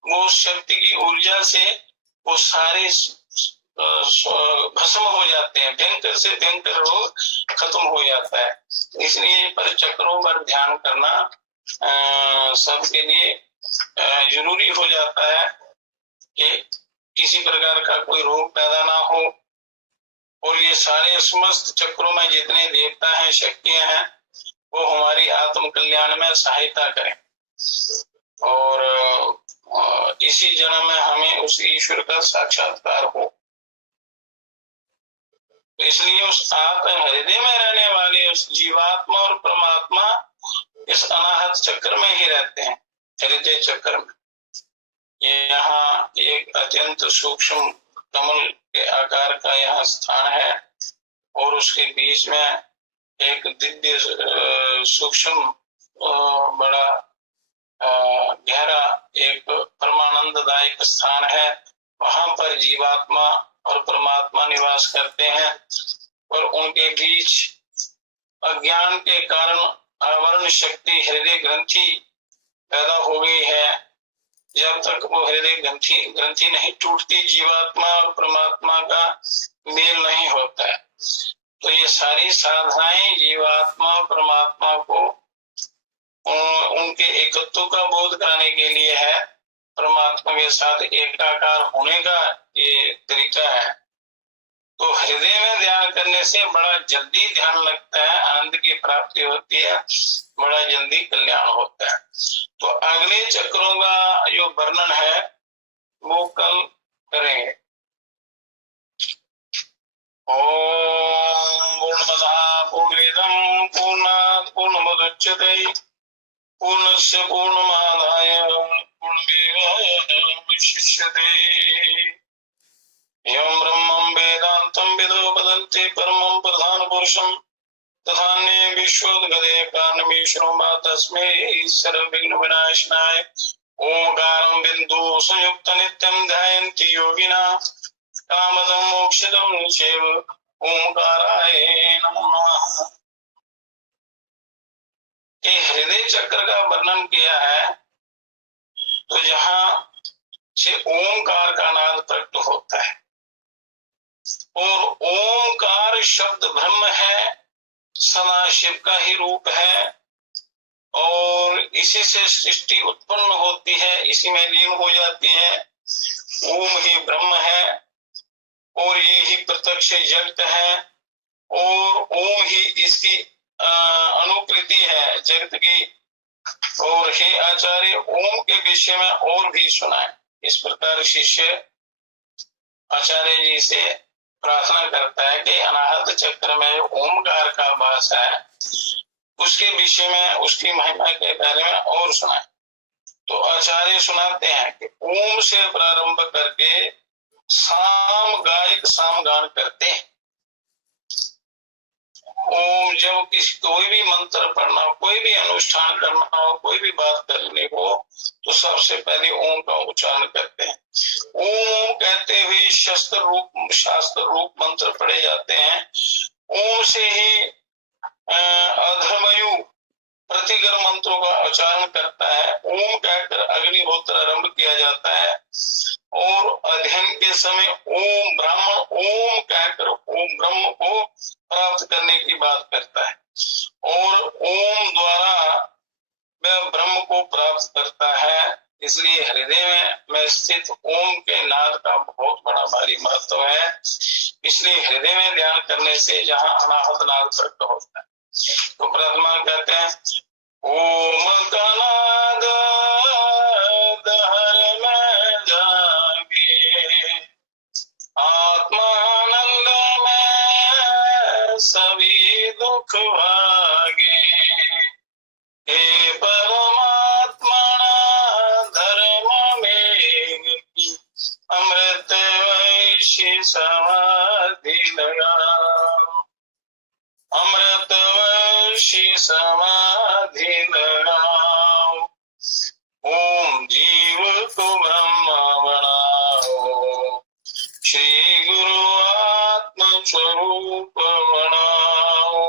वो शक्ति की ऊर्जा से वो सारे भस्म हो जाते हैं, भयंकर से भयंकर रोग खत्म हो जाता है। इसलिए पर चक्रों पर ध्यान करना सबके लिए जरूरी हो जाता है कि किसी प्रकार का कोई रोग पैदा ना हो, और ये सारे समस्त चक्रों में जितने देवता हैं, शक्तियां हैं, वो हमारी आत्म कल्याण में सहायता करें। और इसी जन्म में हमें उस ईश्वर का साक्षात्कार हो। इसलिए उस आत्म हृदय में रहने वाले उस जीवात्मा और परमात्मा इस अनाहत चक्र में ही रहते हैं, हृदय चक्र में। यहाँ एक अत्यंत सूक्ष्म कमल के आकार का यहाँ स्थान है और उसके बीच में एक दिव्य सूक्ष्म बड़ा गहरा एक परमानंददायक स्थान है। वहां पर जीवात्मा और परमात्मा निवास करते हैं और उनके बीच अज्ञान के कारण आवरण शक्ति हृदय ग्रंथि पैदा हो गई है। जब तक वो हृदय ग्रंथि नहीं टूटती, जीवात्मा और परमात्मा का मेल नहीं होता है। तो ये सारी साधनाएं जीवात्मा और परमात्मा को उनके एकत्व का बोध कराने के लिए है। परमात्मा के साथ एकाकार होने का ये तरीका है। तो हृदय में ध्यान करने से बड़ा जल्दी ध्यान लगता है, आनंद की प्राप्ति होती है, बड़ा जल्दी कल्याण होता है। तो अगले चक्रों का जो वर्णन है वो कल करेंगे। ओम पूर्णमदः पूर्णमिदं पूर्णात् पूर्णमुदच्यते पूर्णस्य पूर्णमादाय पूर्णमेवावशिष्यते। यं ब्रह्मं वेदान्तं विदो वदन्ति परमं प्रधानपुरुषं तथान्ये विश्वोद्गते कारणमीश्वरो वा तस्मै सर्वविघ्नविनाशनाय ओंकारं बिन्दु संयुक्त नित्यं ध्यायन्ति योगिनः कामदं मोक्षदं चैव ओंकाराय नमो नमः। ये हृदय चक्र का वर्णन किया है। तो जहाँ से ओंकार का नाद प्रकट होता है और ओंकार शब्द ब्रह्म है, सदाशिव का ही रूप है और इसी से सृष्टि उत्पन्न होती है, इसी में लीन हो जाती है। ओम ही ब्रह्म है और ये ही प्रत्यक्ष जगत है और ओम ही इसकी अनुकृति है जगत की। और हे आचार्य, ओम के विषय में और भी सुनाए। इस प्रकार शिष्य आचार्य जी से प्रार्थना करता है कि अनाहत चक्र में ओमकार का वास है, उसके विषय में, उसकी महिमा के बारे में और सुनाए। तो आचार्य सुनाते हैं कि ओम से प्रारंभ करके साम गायक साम गान करते हैं। ओम जब कोई भी मंत्र पढ़ना, कोई भी अनुष्ठान करना हो, कोई भी बात करनी हो, तो सबसे पहले ओम का उच्चारण करते हैं। ओम कहते हुए शास्त्र रूप मंत्र पढ़े जाते हैं। ओम से ही अधर्मयु प्रतिगर मंत्रों का उच्चारण करता है। ओम कहकर अग्निहोत्र आरंभ किया जाता है और अध्ययन के समय ओम ब्राह्मण ओम कहकर ओम ब्रह्म को प्राप्त करने की बात करता है और ओम द्वारा वह ब्रह्म को प्राप्त करता है। इसलिए हृदय में स्थित ओम के नाद का बहुत बड़ा भारी महत्व है। इसलिए हृदय में ध्यान करने से जहाँ अनाहत नाद प्रकट होता है। तो प्रार्थना करते हैं, ओम का नाद दहर में जागे, आत्मानंद में सभी दुख भागे। हे परमात्मा धर्म में अमृत वैशी समाधि लगा, अमृत वैशी समाधि लगाओ। ओम जीव को ब्रह्म बनाओ, श्री गुरु आत्म स्वरूप बनाओ।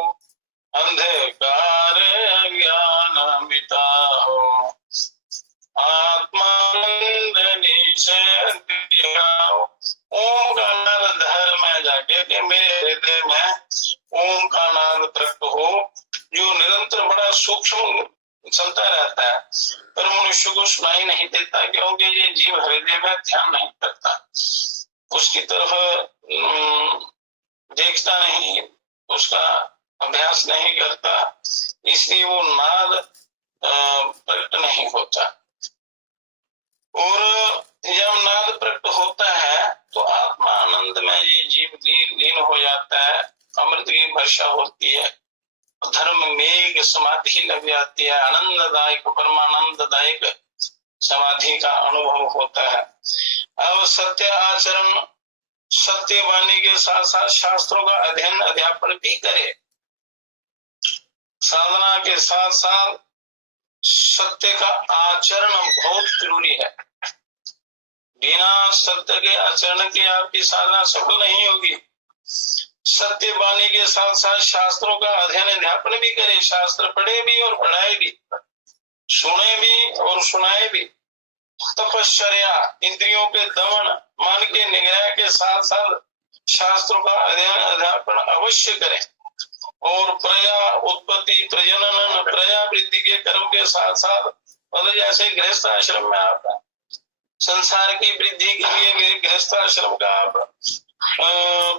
अंधकार अज्ञान मिटाओ, आत्मानंद निश्चय दिलाओ। ओम का नाद धर में जाके कि मेरे हृदय में ओम का नाद प्रकट हो, जो निरंतर बड़ा सूक्ष्म चलता रहता है पर मनुष्य को सुनाई नहीं देता, क्योंकि ये जीव हृदय में ध्यान नहीं करता, उसकी तरफ देखता नहीं, उसका अभ्यास नहीं करता, इसलिए वो नाद प्रकट नहीं होता। और होता है तो आत्मा आनंद में ये जीव लीन हो जाता है, अमृत की वर्षा होती है, धर्म मेघ समाधि लग जाती है, आनंददायक परमानंददायक समाधि का अनुभव होता है। अब सत्य आचरण, सत्य वाणी के साथ साथ शास्त्रों का अध्ययन अध्यापन भी करे, साधना के साथ साथ सत्य का आचरण बहुत जरूरी है। बिना सत्य के आचरण के आपकी साधना सफल नहीं होगी। सत्य वाणी के साथ साथ शास्त्रों का अध्ययन अध्यापन भी करे, शास्त्र पढ़े भी और पढ़ाए भी, सुने भी और सुनाए भी। तपश्चर्या, इंद्रियों के दमन, मन के निग्रह के साथ साथ शास्त्रों का अध्ययन अध्यापन अवश्य करें। और प्रजा उत्पत्ति, प्रजनन, प्रजा वृद्धि के कर्म के साथ साथ मतलब जैसे गृहस्थ आश्रम में आप संसार की वृद्धि के लिए गृहस्थ आश्रम का आप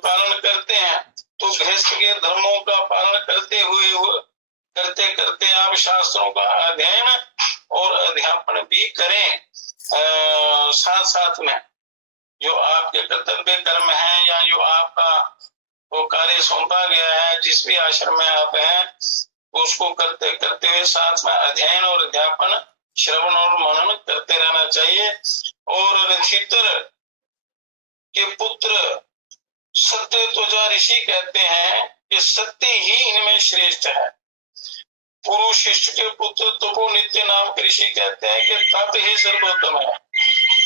पालन करते हैं, तो गृहस्थ के धर्मों का पालन करते करते आप शास्त्रों का अध्ययन और अध्यापन भी करें। साथ साथ में जो आपके कर्तव्य कर्म है या जो आपका वो कार्य सौंपा गया है, जिस भी आश्रम में आप हैं, उसको करते करते हुए साथ में अध्ययन और अध्यापन, श्रवण और मनन करते रहना चाहिए। और रथितर के पुत्र सत्य त्वचा ऋषि कहते हैं कि सत्य ही इनमें श्रेष्ठ है। पुरुष शिष्ट के पुत्र तपो नित्य नाम के ऋषि कहते हैं कि तप ही सर्वोत्तम है।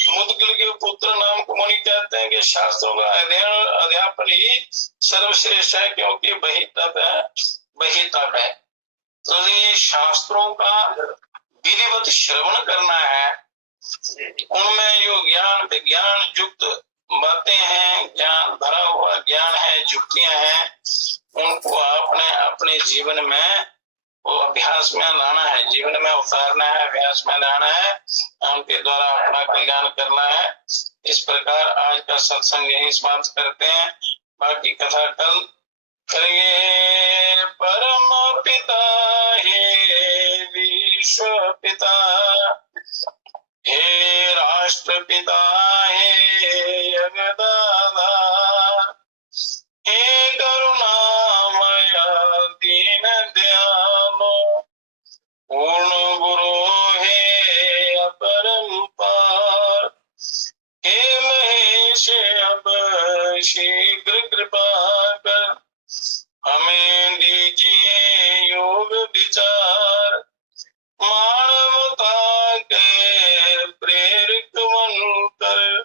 मुद्गल के पुत्र नाम को मुनि कहते हैं कि शास्त्रों का अध्ययन अध्यापन ही सर्वश्रेष्ठ है, क्योंकि वही तप है। तो ये शास्त्रों का विधिवत श्रवण करना है, उनमें जो ज्ञान विज्ञान युक्त बातें हैं, ज्ञान भरा हुआ ज्ञान है, युक्तियां हैं, उनको आपने अपने जीवन में वो अभ्यास में लाना है, जीवन में उतारना है, अभ्यास में लाना है, उनके द्वारा अपना कल्याण करना है। इस प्रकार आज का सत्संग यही समाप्त करते हैं, बाकी कथा कल करेंगे। परम पिता हे विश्व पिता, हे राष्ट्रपिता, हे जगदाधा, हे करुणामय दीन दयालो, पूर्ण गुरु हे अपरंपार, हे महेश अब शीघ्र कृपा कर, हमें दीजिए योग विचार, मानवता के प्रेरक बनकर,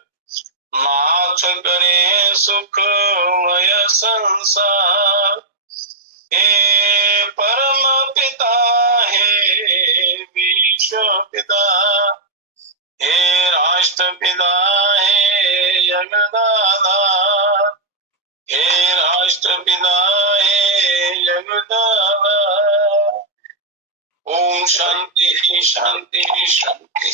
नाथ करे सुखमय संसार। हे परम पिता हे विश्व पिता, हे राष्ट्रपिता, हे जगदाधा, हे राष्ट्रपिता, हे जगदाधा। ओम शांति शांति शांति।